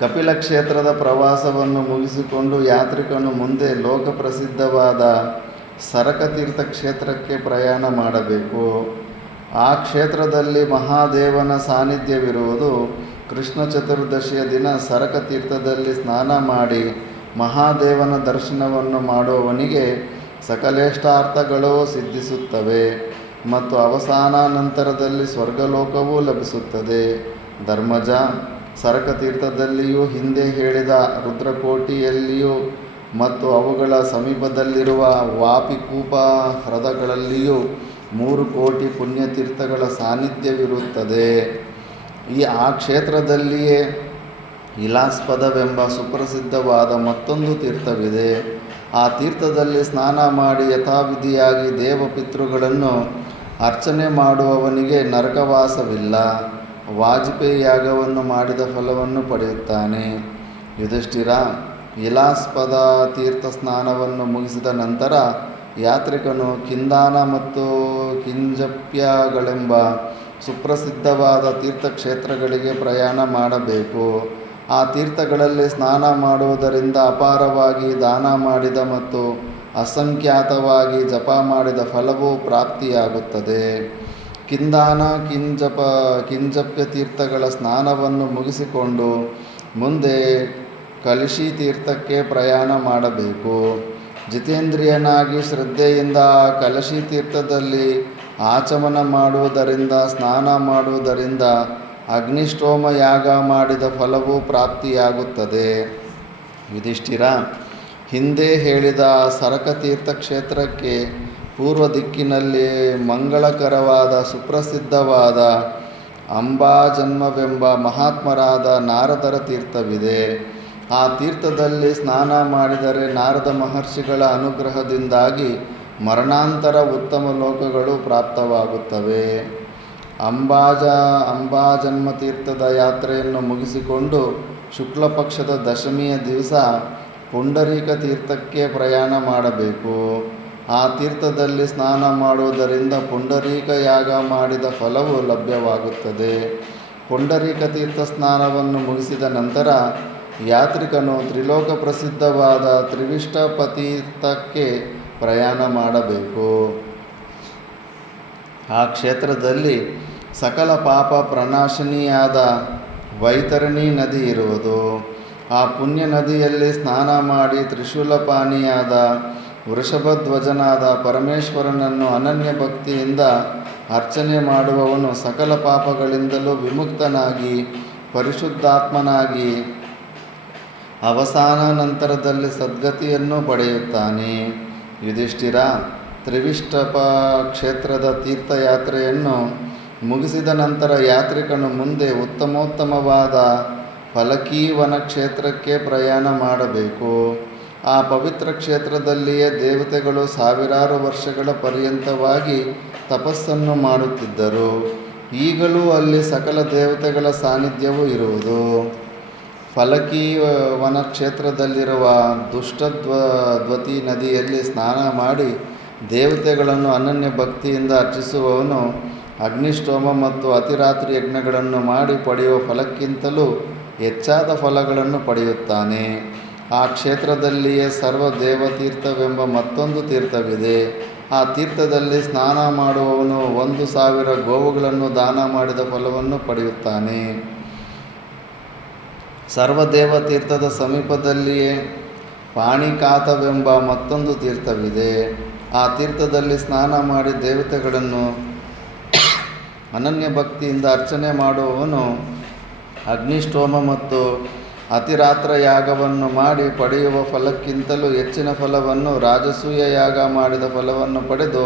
ಕಪಿಲ ಕ್ಷೇತ್ರದ ಪ್ರವಾಸವನ್ನು ಮುಗಿಸಿಕೊಂಡು ಯಾತ್ರಿಕನು ಮುಂದೆ ಲೋಕಪ್ರಸಿದ್ಧವಾದ ಸರಕತೀರ್ಥ ಕ್ಷೇತ್ರಕ್ಕೆ ಪ್ರಯಾಣ ಮಾಡಬೇಕು. ಆ ಕ್ಷೇತ್ರದಲ್ಲಿ ಮಹಾದೇವನ ಸಾನ್ನಿಧ್ಯವಿರುವುದು. ಕೃಷ್ಣ ಚತುರ್ದಶಿಯ ದಿನ ಸರಕ ತೀರ್ಥದಲ್ಲಿ ಸ್ನಾನ ಮಾಡಿ ಮಹಾದೇವನ ದರ್ಶನವನ್ನು ಮಾಡುವವನಿಗೆ ಸಕಲೇಷ್ಟಾರ್ಥಗಳು ಸಿದ್ಧಿಸುತ್ತವೆ ಮತ್ತು ಅವಸಾನ ನಂತರದಲ್ಲಿ ಸ್ವರ್ಗಲೋಕವೂ ಲಭಿಸುತ್ತದೆ. ಧರ್ಮಜ, ಸರಕ ತೀರ್ಥದಲ್ಲಿಯೂ ಹಿಂದೆ ಹೇಳಿದ ರುದ್ರಕೋಟಿಯಲ್ಲಿಯೂ ಮತ್ತು ಅವುಗಳ ಸಮೀಪದಲ್ಲಿರುವ ವಾಪಿಕೂಪ ಹ್ರದಗಳಲ್ಲಿಯೂ 3 ಕೋಟಿ ಪುಣ್ಯತೀರ್ಥಗಳ ಸಾನ್ನಿಧ್ಯವಿರುತ್ತದೆ. ಆ ಕ್ಷೇತ್ರದಲ್ಲಿಯೇ ಇಲಾಸ್ಪದವೆಂಬ ಸುಪ್ರಸಿದ್ಧವಾದ ಮತ್ತೊಂದು ತೀರ್ಥವಿದೆ. ಆ ತೀರ್ಥದಲ್ಲಿ ಸ್ನಾನ ಮಾಡಿ ಯಥಾವಿಧಿಯಾಗಿ ದೇವಪಿತೃಗಳನ್ನು ಅರ್ಚನೆ ಮಾಡುವವನಿಗೆ ನರಕವಾಸವಿಲ್ಲ. ವಾಜಪೇಯಿ ಯಾಗವನ್ನು ಮಾಡಿದ ಫಲವನ್ನು ಪಡೆಯುತ್ತಾನೆ. ಯುಧಿಷ್ಠಿರ, ಇಲಾಸ್ಪದ ತೀರ್ಥ ಸ್ನಾನವನ್ನು ಮುಗಿಸಿದ ನಂತರ ಯಾತ್ರಿಕನು ಕಿಂದಾನ ಮತ್ತು ಕಿಂಜಪ್ಯಗಳೆಂಬ ಸುಪ್ರಸಿದ್ಧವಾದ ತೀರ್ಥಕ್ಷೇತ್ರಗಳಿಗೆ ಪ್ರಯಾಣ ಮಾಡಬೇಕು. ಆ ತೀರ್ಥಗಳಲ್ಲಿ ಸ್ನಾನ ಮಾಡುವುದರಿಂದ ಅಪಾರವಾಗಿ ದಾನ ಮಾಡಿದ ಮತ್ತು ಅಸಂಖ್ಯಾತವಾಗಿ ಜಪ ಮಾಡಿದ ಫಲವು ಪ್ರಾಪ್ತಿಯಾಗುತ್ತದೆ. ಕಿಂದಾನ ಕಿಂಜಪ್ಯ ತೀರ್ಥಗಳ ಸ್ನಾನವನ್ನು ಮುಗಿಸಿಕೊಂಡು ಮುಂದೆ ಕಲಿಶಿ ತೀರ್ಥಕ್ಕೆ ಪ್ರಯಾಣ ಮಾಡಬೇಕು. ಜಿತೇಂದ್ರಿಯನಾಗಿ ಶ್ರದ್ಧೆಯಿಂದ ಕಲಶಿ ತೀರ್ಥದಲ್ಲಿ ಆಚಮನ ಮಾಡುವುದರಿಂದ ಸ್ನಾನ ಮಾಡುವುದರಿಂದ ಅಗ್ನಿಷ್ಠೋಮ ಯಾಗ ಮಾಡಿದ ಫಲವು ಪ್ರಾಪ್ತಿಯಾಗುತ್ತದೆ. ಯುಧಿಷ್ಠಿರ, ಹಿಂದೆ ಹೇಳಿದ ಸರಕ ತೀರ್ಥ ಕ್ಷೇತ್ರಕ್ಕೆ ಪೂರ್ವ ದಿಕ್ಕಿನಲ್ಲಿ ಮಂಗಳಕರವಾದ ಸುಪ್ರಸಿದ್ಧವಾದ ಅಂಬಾಜನ್ಮವೆಂಬ ಮಹಾತ್ಮರಾದ ನಾರದರ ತೀರ್ಥವಿದೆ. ಆ ತೀರ್ಥದಲ್ಲಿ ಸ್ನಾನ ಮಾಡಿದರೆ ನಾರದ ಮಹರ್ಷಿಗಳ ಅನುಗ್ರಹದಿಂದಾಗಿ ಮರಣಾಂತರ ಉತ್ತಮ ಲೋಕಗಳು ಪ್ರಾಪ್ತವಾಗುತ್ತವೆ. ಅಂಬಾಜನ್ಮ ತೀರ್ಥದ ಯಾತ್ರೆಯನ್ನು ಮುಗಿಸಿಕೊಂಡು ಶುಕ್ಲ ಪಕ್ಷದ ದಶಮಿಯ ದಿವಸ ಪುಂಡರೀಕ ತೀರ್ಥಕ್ಕೆ ಪ್ರಯಾಣ ಮಾಡಬೇಕು. ಆ ತೀರ್ಥದಲ್ಲಿ ಸ್ನಾನ ಮಾಡುವುದರಿಂದ ಪುಂಡರೀಕ ಯಾಗ ಮಾಡಿದ ಫಲವು ಲಭ್ಯವಾಗುತ್ತದೆ. ಪುಂಡರೀಕ ತೀರ್ಥ ಸ್ನಾನವನ್ನು ಮುಗಿಸಿದ ನಂತರ ಯಾತ್ರಿಕನು ತ್ರಿಲೋಕ ಪ್ರಸಿದ್ಧವಾದ ತ್ರಿವಿಷ್ಟಪತೀರ್ಥಕ್ಕೆ ಪ್ರಯಾಣ ಮಾಡಬೇಕು. ಆ ಕ್ಷೇತ್ರದಲ್ಲಿ ಸಕಲ ಪಾಪ ಪ್ರನಾಶಿನಿಯಾದ ವೈತರಣಿ ನದಿ ಇರುವುದು. ಆ ಪುಣ್ಯ ನದಿಯಲ್ಲಿ ಸ್ನಾನ ಮಾಡಿ ತ್ರಿಶೂಲಪಾಣಿಯಾದ ವೃಷಭಧ್ವಜನಾದ ಪರಮೇಶ್ವರನನ್ನು ಅನನ್ಯ ಭಕ್ತಿಯಿಂದ ಅರ್ಚನೆ ಮಾಡುವವನು ಸಕಲ ಪಾಪಗಳಿಂದಲೂ ವಿಮುಕ್ತನಾಗಿ ಪರಿಶುದ್ಧಾತ್ಮನಾಗಿ ಅವಸಾನ ನಂತರದಲ್ಲಿ ಸದ್ಗತಿಯನ್ನು ಪಡೆಯುತ್ತಾನೆ. ಯುಧಿಷ್ಠಿರ, ತ್ರಿವಿಷ್ಟಪ ಕ್ಷೇತ್ರದ ತೀರ್ಥಯಾತ್ರೆಯನ್ನು ಮುಗಿಸಿದ ನಂತರ ಯಾತ್ರಿಕನು ಮುಂದೆ ಉತ್ತಮೋತ್ತಮವಾದ ಫಲಕೀವನ ಕ್ಷೇತ್ರಕ್ಕೆ ಪ್ರಯಾಣ ಮಾಡಬೇಕು. ಆ ಪವಿತ್ರ ಕ್ಷೇತ್ರದಲ್ಲಿಯೇ ದೇವತೆಗಳು ಸಾವಿರಾರು ವರ್ಷಗಳ ಪರ್ಯಂತವಾಗಿ ತಪಸ್ಸನ್ನು ಮಾಡುತ್ತಿದ್ದರು. ಈಗಲೂ ಅಲ್ಲಿ ಸಕಲ ದೇವತೆಗಳ ಸಾನ್ನಿಧ್ಯವೂ ಇರುವುದು. ಫಲಕೀವನ ಕ್ಷೇತ್ರದಲ್ಲಿರುವ ದುಷ್ಟದ್ವತಿ ನದಿಯಲ್ಲಿ ಸ್ನಾನ ಮಾಡಿ ದೇವತೆಗಳನ್ನು ಅನನ್ಯ ಭಕ್ತಿಯಿಂದ ಅರ್ಚಿಸುವವನು ಅಗ್ನಿಷ್ಠೋಮ ಮತ್ತು ಅತಿರಾತ್ರಿ ಯಜ್ಞಗಳನ್ನು ಮಾಡಿ ಪಡೆಯುವ ಫಲಕ್ಕಿಂತಲೂ ಹೆಚ್ಚಾದ ಫಲಗಳನ್ನು ಪಡೆಯುತ್ತಾನೆ. ಆ ಕ್ಷೇತ್ರದಲ್ಲಿಯೇ ಸರ್ವ ದೇವತೀರ್ಥವೆಂಬ ಮತ್ತೊಂದು ತೀರ್ಥವಿದೆ. ಆ ತೀರ್ಥದಲ್ಲಿ ಸ್ನಾನ ಮಾಡುವವನು 1,000 ಗೋವುಗಳನ್ನು ದಾನ ಮಾಡಿದ ಫಲವನ್ನು ಪಡೆಯುತ್ತಾನೆ. ಸರ್ವದೇವ ತೀರ್ಥದ ಸಮೀಪದಲ್ಲಿಯೇ ಪಾಣಿಕಾತವೆಂಬ ಮತ್ತೊಂದು ತೀರ್ಥವಿದೆ. ಆ ತೀರ್ಥದಲ್ಲಿ ಸ್ನಾನ ಮಾಡಿ ದೇವತೆಗಳನ್ನು ಅನನ್ಯ ಭಕ್ತಿಯಿಂದ ಅರ್ಚನೆ ಮಾಡುವವನು ಅಗ್ನಿಷ್ಠೋಮ ಮತ್ತು ಅತಿರಾತ್ರ ಯಾಗವನ್ನು ಮಾಡಿ ಪಡೆಯುವ ಫಲಕ್ಕಿಂತಲೂ ಹೆಚ್ಚಿನ ಫಲವನ್ನು ರಾಜಸೂಯ ಯಾಗ ಮಾಡಿದ ಫಲವನ್ನು ಪಡೆದು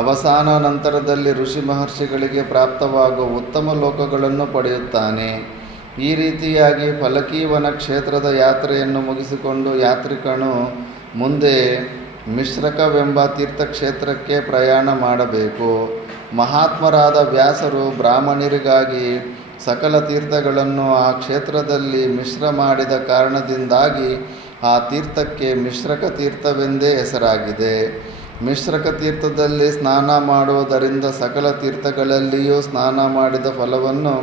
ಅವಸಾನ ನಂತರದಲ್ಲಿ ಋಷಿ ಮಹರ್ಷಿಗಳಿಗೆ ಪ್ರಾಪ್ತವಾಗುವ ಉತ್ತಮ ಲೋಕಗಳನ್ನು ಪಡೆಯುತ್ತಾನೆ. ಈ ರೀತಿಯಾಗಿ ಫಲಕೀವನ ಕ್ಷೇತ್ರದ ಯಾತ್ರೆಯನ್ನು ಮುಗಿಸಿಕೊಂಡು ಯಾತ್ರಿಕನು ಮುಂದೆ ಮಿಶ್ರಕವೆಂಬ ತೀರ್ಥಕ್ಷೇತ್ರಕ್ಕೆ ಪ್ರಯಾಣ ಮಾಡಬೇಕು. ಮಹಾತ್ಮರಾದ ವ್ಯಾಸರು ಬ್ರಾಹ್ಮಣರಿಗಾಗಿ ಸಕಲ ತೀರ್ಥಗಳನ್ನು ಆ ಕ್ಷೇತ್ರದಲ್ಲಿ ಮಿಶ್ರ ಮಾಡಿದ ಕಾರಣದಿಂದಾಗಿ ಆ ತೀರ್ಥಕ್ಕೆ ಮಿಶ್ರಕ ತೀರ್ಥವೆಂದೇ ಹೆಸರಾಗಿದೆ. ಮಿಶ್ರಕ ತೀರ್ಥದಲ್ಲಿ ಸ್ನಾನ ಮಾಡುವುದರಿಂದ ಸಕಲ ತೀರ್ಥಗಳಲ್ಲಿಯೂ ಸ್ನಾನ ಮಾಡಿದ ಫಲವನ್ನು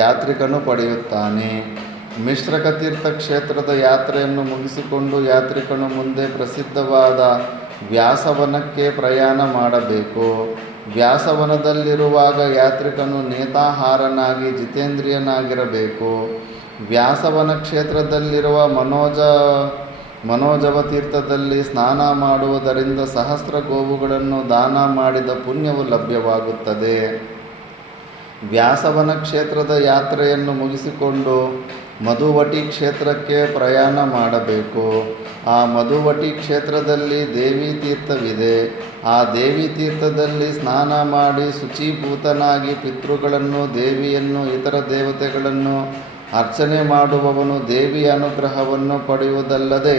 ಯಾತ್ರಿಕನು ಪಡೆಯುತ್ತಾನೆ. ಮಿಶ್ರಕ ತೀರ್ಥಕ್ಷೇತ್ರದ ಯಾತ್ರೆಯನ್ನು ಮುಗಿಸಿಕೊಂಡು ಯಾತ್ರಿಕನು ಮುಂದೆ ಪ್ರಸಿದ್ಧವಾದ ವ್ಯಾಸವನಕ್ಕೆ ಪ್ರಯಾಣ ಮಾಡಬೇಕು. ವ್ಯಾಸವನದಲ್ಲಿರುವಾಗ ಯಾತ್ರಿಕನು ನೇತಾಹಾರನಾಗಿ ಜಿತೇಂದ್ರಿಯನಾಗಿರಬೇಕು. ವ್ಯಾಸವನ ಕ್ಷೇತ್ರದಲ್ಲಿರುವ ಮನೋಜವ ತೀರ್ಥದಲ್ಲಿ ಸ್ನಾನ ಮಾಡುವುದರಿಂದ ಸಹಸ್ರ ಗೋವುಗಳನ್ನು ದಾನ ಮಾಡಿದ ಪುಣ್ಯವು ಲಭ್ಯವಾಗುತ್ತದೆ. ವ್ಯಾಸವನ ಕ್ಷೇತ್ರದ ಯಾತ್ರೆಯನ್ನು ಮುಗಿಸಿಕೊಂಡು ಮಧುವಟಿ ಕ್ಷೇತ್ರಕ್ಕೆ ಪ್ರಯಾಣ ಮಾಡಬೇಕು. ಆ ಮಧುವಟಿ ಕ್ಷೇತ್ರದಲ್ಲಿ ದೇವಿ ತೀರ್ಥವಿದೆ. ಆ ದೇವಿ ತೀರ್ಥದಲ್ಲಿ ಸ್ನಾನ ಮಾಡಿ ಶುಚೀಭೂತನಾಗಿ ಪಿತೃಗಳನ್ನು, ದೇವಿಯನ್ನು, ಇತರ ದೇವತೆಗಳನ್ನು ಅರ್ಚನೆ ಮಾಡುವವನು ದೇವಿಯ ಅನುಗ್ರಹವನ್ನು ಪಡೆಯುವುದಲ್ಲದೆ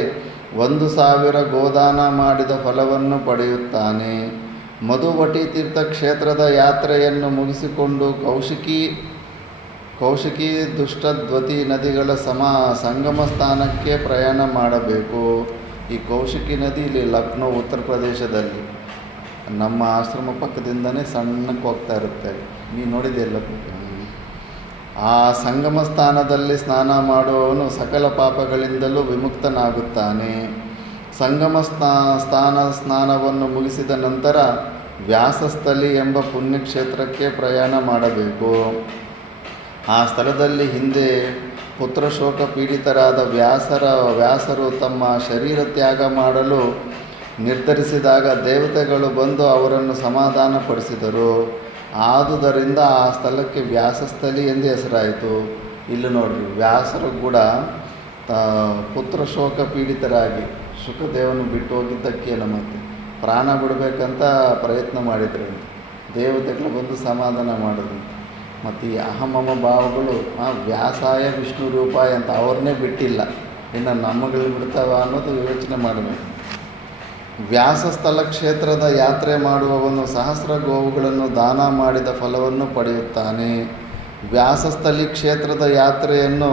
1,000 ಗೋದಾನ ಮಾಡಿದ ಫಲವನ್ನು ಪಡೆಯುತ್ತಾನೆ. ಮಧುವಟಿ ತೀರ್ಥ ಕ್ಷೇತ್ರದ ಯಾತ್ರೆಯನ್ನು ಮುಗಿಸಿಕೊಂಡು ಕೌಶಿಕಿ ದುಷ್ಟದ್ವತಿ ನದಿಗಳ ಸಂಗಮ ಸ್ಥಾನಕ್ಕೆ ಪ್ರಯಾಣ ಮಾಡಬೇಕು. ಈ ಕೌಶಿಕಿ ನದಿ ಇಲ್ಲಿ ಲಕ್ನೋ, ಉತ್ತರ ಪ್ರದೇಶದಲ್ಲಿ ನಮ್ಮ ಆಶ್ರಮ ಪಕ್ಕದಿಂದನೇ ಸಣ್ಣಕ್ಕೆ ಹೋಗ್ತಾ ಇರುತ್ತೆ. ನೀವು ನೋಡಿದೆಯಲ್ಲ. ಆ ಸಂಗಮ ಸ್ಥಾನದಲ್ಲಿ ಸ್ನಾನ ಮಾಡುವವನು ಸಕಲ ಪಾಪಗಳಿಂದಲೂ ವಿಮುಕ್ತನಾಗುತ್ತಾನೆ. ಸಂಗಮ ಸ್ನಾನವನ್ನು ಮುಗಿಸಿದ ನಂತರ ವ್ಯಾಸಸ್ಥಲಿ ಎಂಬ ಪುಣ್ಯಕ್ಷೇತ್ರಕ್ಕೆ ಪ್ರಯಾಣ ಮಾಡಬೇಕು. ಆ ಸ್ಥಳದಲ್ಲಿ ಹಿಂದೆ ಪುತ್ರಶೋಕ ಪೀಡಿತರಾದ ವ್ಯಾಸರು ತಮ್ಮ ಶರೀರ ತ್ಯಾಗ ಮಾಡಲು ನಿರ್ಧರಿಸಿದಾಗ ದೇವತೆಗಳು ಬಂದು ಅವರನ್ನು ಸಮಾಧಾನಪಡಿಸಿದರು. ಆದುದರಿಂದ ಆ ಸ್ಥಳಕ್ಕೆ ವ್ಯಾಸಸ್ಥಲಿ ಎಂದು ಹೆಸರಾಯಿತು. ಇಲ್ಲಿ ನೋಡ್ರಿ, ವ್ಯಾಸರು ಕೂಡ ಪುತ್ರಶೋಕ ಪೀಡಿತರಾಗಿ ಶುಕದೇವನು ಬಿಟ್ಟು ಹೋಗಿದ್ದಕ್ಕೇನು ಮತ್ತೆ ಪ್ರಾಣ ಬಿಡಬೇಕಂತ ಪ್ರಯತ್ನ ಮಾಡಿದ್ರು. ದೇವತೆಗಳು ಬಂದು ಸಮಾಧಾನ ಮಾಡಿದ್ರು. ಮತ್ತು ಈ ಅಹಮಮ ಭಾವಗಳು ವ್ಯಾಸಾಯ ವಿಷ್ಣು ರೂಪಾಯ ಅಂತ ಅವ್ರನ್ನೇ ಬಿಟ್ಟಿಲ್ಲ, ಇನ್ನು ನಮ್ಮಗಳು ಬಿಡ್ತಾವ ಅನ್ನೋದು ಯೋಚನೆ ಮಾಡಬೇಕು. ವ್ಯಾಸಸ್ಥಲ ಕ್ಷೇತ್ರದ ಯಾತ್ರೆ ಮಾಡುವವನು ಸಹಸ್ರ ಗೋವುಗಳನ್ನು ದಾನ ಮಾಡಿದ ಫಲವನ್ನು ಪಡೆಯುತ್ತಾನೆ. ವ್ಯಾಸಸ್ಥಲಿ ಕ್ಷೇತ್ರದ ಯಾತ್ರೆಯನ್ನು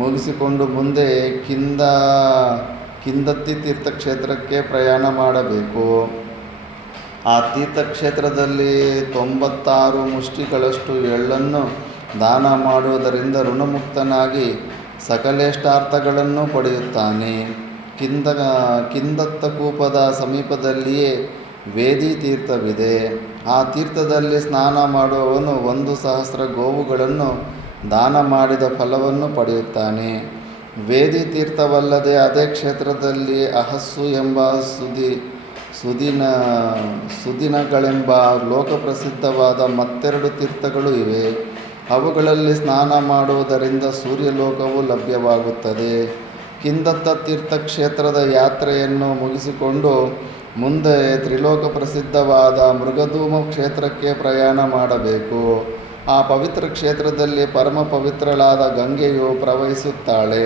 ಮುಗಿಸಿಕೊಂಡು ಮುಂದೆ ಕಿಂದತ್ತಿ ತೀರ್ಥಕ್ಷೇತ್ರಕ್ಕೆ ಪ್ರಯಾಣ ಮಾಡಬೇಕು. ಆ ತೀರ್ಥಕ್ಷೇತ್ರದಲ್ಲಿ 96 ಮುಷ್ಟಿಗಳಷ್ಟು ಎಳ್ಳನ್ನು ದಾನ ಮಾಡುವುದರಿಂದ ಋಣಮುಕ್ತನಾಗಿ ಸಕಲೇಷ್ಟಾರ್ಥಗಳನ್ನು ಪಡೆಯುತ್ತಾನೆ. ಕಿಂದತ್ತಕೂಪದ ಸಮೀಪದಲ್ಲಿಯೇ ವೇದಿ ತೀರ್ಥವಿದೆ. ಆ ತೀರ್ಥದಲ್ಲಿ ಸ್ನಾನ ಮಾಡುವವನು 1,000 ಗೋವುಗಳನ್ನು ದಾನ ಮಾಡಿದ ಫಲವನ್ನು ಪಡೆಯುತ್ತಾನೆ. ವೇದಿ ತೀರ್ಥವಲ್ಲದೆ ಅದೇ ಕ್ಷೇತ್ರದಲ್ಲಿ ಅಹಸ್ಸು ಎಂಬ ಸುದಿನಗಳೆಂಬ ಲೋಕಪ್ರಸಿದ್ಧವಾದ ಮತ್ತೆರಡು ತೀರ್ಥಗಳು ಇವೆ. ಅವುಗಳಲ್ಲಿ ಸ್ನಾನ ಮಾಡುವುದರಿಂದ ಸೂರ್ಯಲೋಕವು ಲಭ್ಯವಾಗುತ್ತದೆ. ಕಿಂದತ್ತ ತೀರ್ಥಕ್ಷೇತ್ರದ ಯಾತ್ರೆಯನ್ನು ಮುಗಿಸಿಕೊಂಡು ಮುಂದೆ ತ್ರಿಲೋಕ ಪ್ರಸಿದ್ಧವಾದ ಮೃಗಧೂಮ ಕ್ಷೇತ್ರಕ್ಕೆ ಪ್ರಯಾಣ ಮಾಡಬೇಕು. ಆ ಪವಿತ್ರ ಕ್ಷೇತ್ರದಲ್ಲಿ ಪರಮ ಪವಿತ್ರಳಾದ ಗಂಗೆಯು ಪ್ರವಹಿಸುತ್ತಾಳೆ.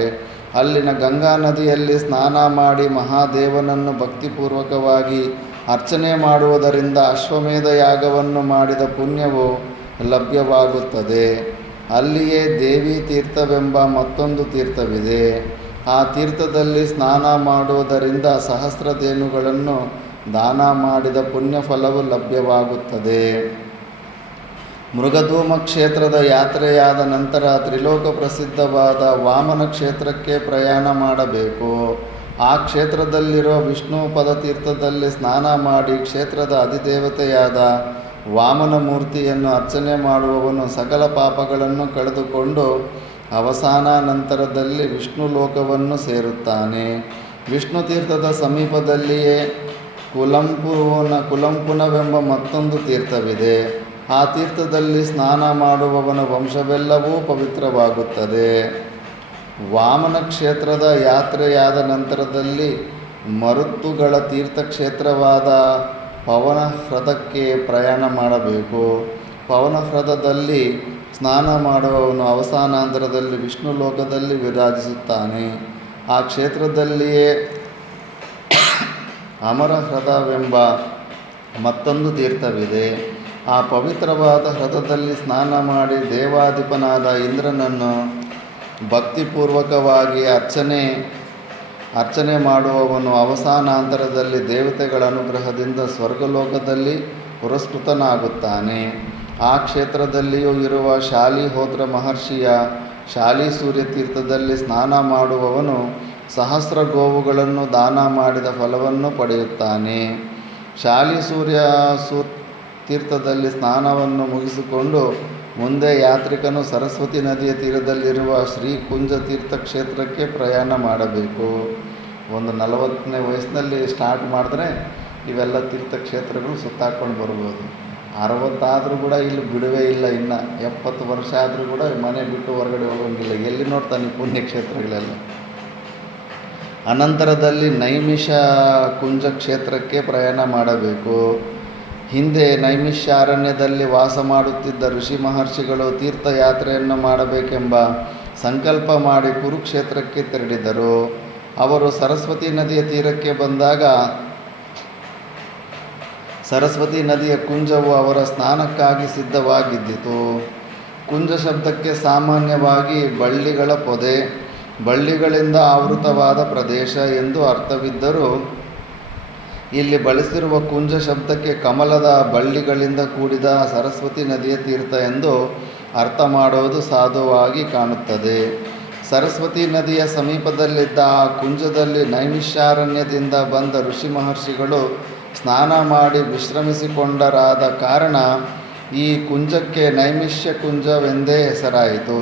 ಅಲ್ಲಿನ ಗಂಗಾ ನದಿಯಲ್ಲಿ ಸ್ನಾನ ಮಾಡಿ ಮಹಾದೇವನನ್ನು ಭಕ್ತಿಪೂರ್ವಕವಾಗಿ ಅರ್ಚನೆ ಮಾಡುವುದರಿಂದ ಅಶ್ವಮೇಧ ಯಾಗವನ್ನು ಮಾಡಿದ ಪುಣ್ಯವು ಲಭ್ಯವಾಗುತ್ತದೆ. ಅಲ್ಲಿಯೇ ದೇವಿ ತೀರ್ಥವೆಂಬ ಮತ್ತೊಂದು ತೀರ್ಥವಿದೆ. ಆ ತೀರ್ಥದಲ್ಲಿ ಸ್ನಾನ ಮಾಡುವುದರಿಂದ ಸಹಸ್ರಧೇನುಗಳನ್ನು ದಾನ ಮಾಡಿದ ಪುಣ್ಯಫಲವು ಲಭ್ಯವಾಗುತ್ತದೆ. ಮೃಗಧೂಮ ಕ್ಷೇತ್ರದ ಯಾತ್ರೆಯಾದ ನಂತರ ತ್ರಿಲೋಕ ಪ್ರಸಿದ್ಧವಾದ ವಾಮನ ಕ್ಷೇತ್ರಕ್ಕೆ ಪ್ರಯಾಣ ಮಾಡಬೇಕು. ಆ ಕ್ಷೇತ್ರದಲ್ಲಿರೋ ವಿಷ್ಣು ಪದತೀರ್ಥದಲ್ಲಿ ಸ್ನಾನ ಮಾಡಿ ಕ್ಷೇತ್ರದ ಅಧಿದೇವತೆಯಾದ ವಾಮನ ಮೂರ್ತಿಯನ್ನು ಅರ್ಚನೆ ಮಾಡುವವನು ಸಕಲ ಪಾಪಗಳನ್ನು ಕಳೆದುಕೊಂಡು ಅವಸಾನ ನಂತರದಲ್ಲಿ ವಿಷ್ಣು ಲೋಕವನ್ನು ಸೇರುತ್ತಾನೆ. ವಿಷ್ಣು ತೀರ್ಥದ ಸಮೀಪದಲ್ಲಿಯೇ ಕುಲಂಪುನವೆಂಬ ಮತ್ತೊಂದು ತೀರ್ಥವಿದೆ. ಆ ತೀರ್ಥದಲ್ಲಿ ಸ್ನಾನ ಮಾಡುವವನ ವಂಶವೆಲ್ಲವೂ ಪವಿತ್ರವಾಗುತ್ತದೆ. ವಾಮನ ಕ್ಷೇತ್ರದ ಯಾತ್ರೆಯಾದ ನಂತರದಲ್ಲಿ ಮರುತ್ತುಗಳ ತೀರ್ಥಕ್ಷೇತ್ರವಾದ ಪವನಹ್ರದಕ್ಕೆ ಪ್ರಯಾಣ ಮಾಡಬೇಕು. ಪವನಹ್ರದದಲ್ಲಿ ಸ್ನಾನ ಮಾಡುವವನು ಅವಸಾನಾಂತರದಲ್ಲಿ ವಿಷ್ಣು ಲೋಕದಲ್ಲಿ ವಿರಾಜಿಸುತ್ತಾನೆ. ಆ ಕ್ಷೇತ್ರದಲ್ಲಿಯೇ ಅಮರಹ್ರದವೆಂಬ ಮತ್ತೊಂದು ತೀರ್ಥವಿದೆ. ಆ ಪವಿತ್ರವಾದ ಹ್ರದದಲ್ಲಿ ಸ್ನಾನ ಮಾಡಿ ದೇವಾಧಿಪನಾದ ಇಂದ್ರನನ್ನು ಭಕ್ತಿಪೂರ್ವಕವಾಗಿ ಅರ್ಚನೆ ಮಾಡುವವನು ಅವಸಾನಾಂತರದಲ್ಲಿ ದೇವತೆಗಳ ಅನುಗ್ರಹದಿಂದ ಸ್ವರ್ಗಲೋಕದಲ್ಲಿ ಪುರಸ್ಕೃತನಾಗುತ್ತಾನೆ. ಆ ಕ್ಷೇತ್ರದಲ್ಲಿಯೂ ಇರುವ ಶಾಲಿಹೋತ್ರ ಮಹರ್ಷಿಯ ಶಾಲಿ ಸೂರ್ಯ ತೀರ್ಥದಲ್ಲಿ ಸ್ನಾನ ಮಾಡುವವನು ಸಹಸ್ರ ಗೋವುಗಳನ್ನು ದಾನ ಮಾಡಿದ ಫಲವನ್ನು ಪಡೆಯುತ್ತಾನೆ. ಶಾಲಿ ಸೂರ್ಯ ತೀರ್ಥದಲ್ಲಿ ಸ್ನಾನವನ್ನು ಮುಗಿಸಿಕೊಂಡು ಮುಂದೆ ಯಾತ್ರಿಕನು ಸರಸ್ವತಿ ನದಿಯ ತೀರದಲ್ಲಿರುವ ಶ್ರೀಕುಂಜ ತೀರ್ಥ ಕ್ಷೇತ್ರಕ್ಕೆ ಪ್ರಯಾಣ ಮಾಡಬೇಕು. ಒಂದು 40ನೇ ವಯಸ್ಸಿನಲ್ಲಿ ಸ್ಟಾರ್ಟ್ ಮಾಡಿದ್ರೆ ಇವೆಲ್ಲ ತೀರ್ಥಕ್ಷೇತ್ರಗಳು ಸುತ್ತಾಕೊಂಡು ಬರ್ಬೋದು. 60 ಆದರೂ ಕೂಡ ಇಲ್ಲಿ ಬಿಡುವೇ ಇಲ್ಲ. ಇನ್ನು 70 ವರ್ಷ ಆದರೂ ಕೂಡ ಮನೆ ಬಿಟ್ಟು ಹೊರಗಡೆ ಹೋಗೋಂಗಿಲ್ಲ. ಎಲ್ಲಿ ನೋಡ್ತಾನೆ ಪುಣ್ಯಕ್ಷೇತ್ರಗಳೆಲ್ಲ. ಅನಂತರದಲ್ಲಿ ನೈಮಿಷ ಕುಂಜ ಕ್ಷೇತ್ರಕ್ಕೆ ಪ್ರಯಾಣ ಮಾಡಬೇಕು. ಹಿಂದೆ ನೈಮಿಷಾರಣ್ಯದಲ್ಲಿ ವಾಸ ಮಾಡುತ್ತಿದ್ದ ಋಷಿ ಮಹರ್ಷಿಗಳು ತೀರ್ಥಯಾತ್ರೆಯನ್ನು ಮಾಡಬೇಕೆಂಬ ಸಂಕಲ್ಪ ಮಾಡಿ ಕುರುಕ್ಷೇತ್ರಕ್ಕೆ ತೆರಳಿದರು. ಅವರು ಸರಸ್ವತಿ ನದಿಯ ತೀರಕ್ಕೆ ಬಂದಾಗ ಸರಸ್ವತಿ ನದಿಯ ಕುಂಜವು ಅವರ ಸ್ನಾನಕ್ಕಾಗಿ ಸಿದ್ಧವಾಗಿದ್ದಿತು. ಕುಂಜ ಶಬ್ದಕ್ಕೆ ಸಾಮಾನ್ಯವಾಗಿ ಬಳ್ಳಿಗಳ ಪೊದೆ, ಬಳ್ಳಿಗಳಿಂದ ಆವೃತವಾದ ಪ್ರದೇಶ ಎಂದು ಅರ್ಥವಿದ್ದರೂ ಇಲ್ಲಿ ಬಳಸಿರುವ ಕುಂಜ ಶಬ್ದಕ್ಕೆ ಕಮಲದ ಬಳ್ಳಿಗಳಿಂದ ಕೂಡಿದ ಸರಸ್ವತಿ ನದಿಯ ತೀರ್ಥ ಎಂದು ಅರ್ಥ ಮಾಡುವುದು ಸಾಧುವಾಗಿ ಕಾಣುತ್ತದೆ. ಸರಸ್ವತಿ ನದಿಯ ಸಮೀಪದಲ್ಲಿದ್ದ ಆ ಕುಂಜದಲ್ಲಿ ನೈಮಿಷಾರಣ್ಯದಿಂದ ಬಂದ ಋಷಿ ಮಹರ್ಷಿಗಳು ಸ್ನಾನ ಮಾಡಿ ವಿಶ್ರಮಿಸಿಕೊಂಡರಾದ ಕಾರಣ ಈ ಕುಂಜಕ್ಕೆ ನೈಮಿಷ್ಯ ಕುಂಜವೆಂದೇ ಹೆಸರಾಯಿತು.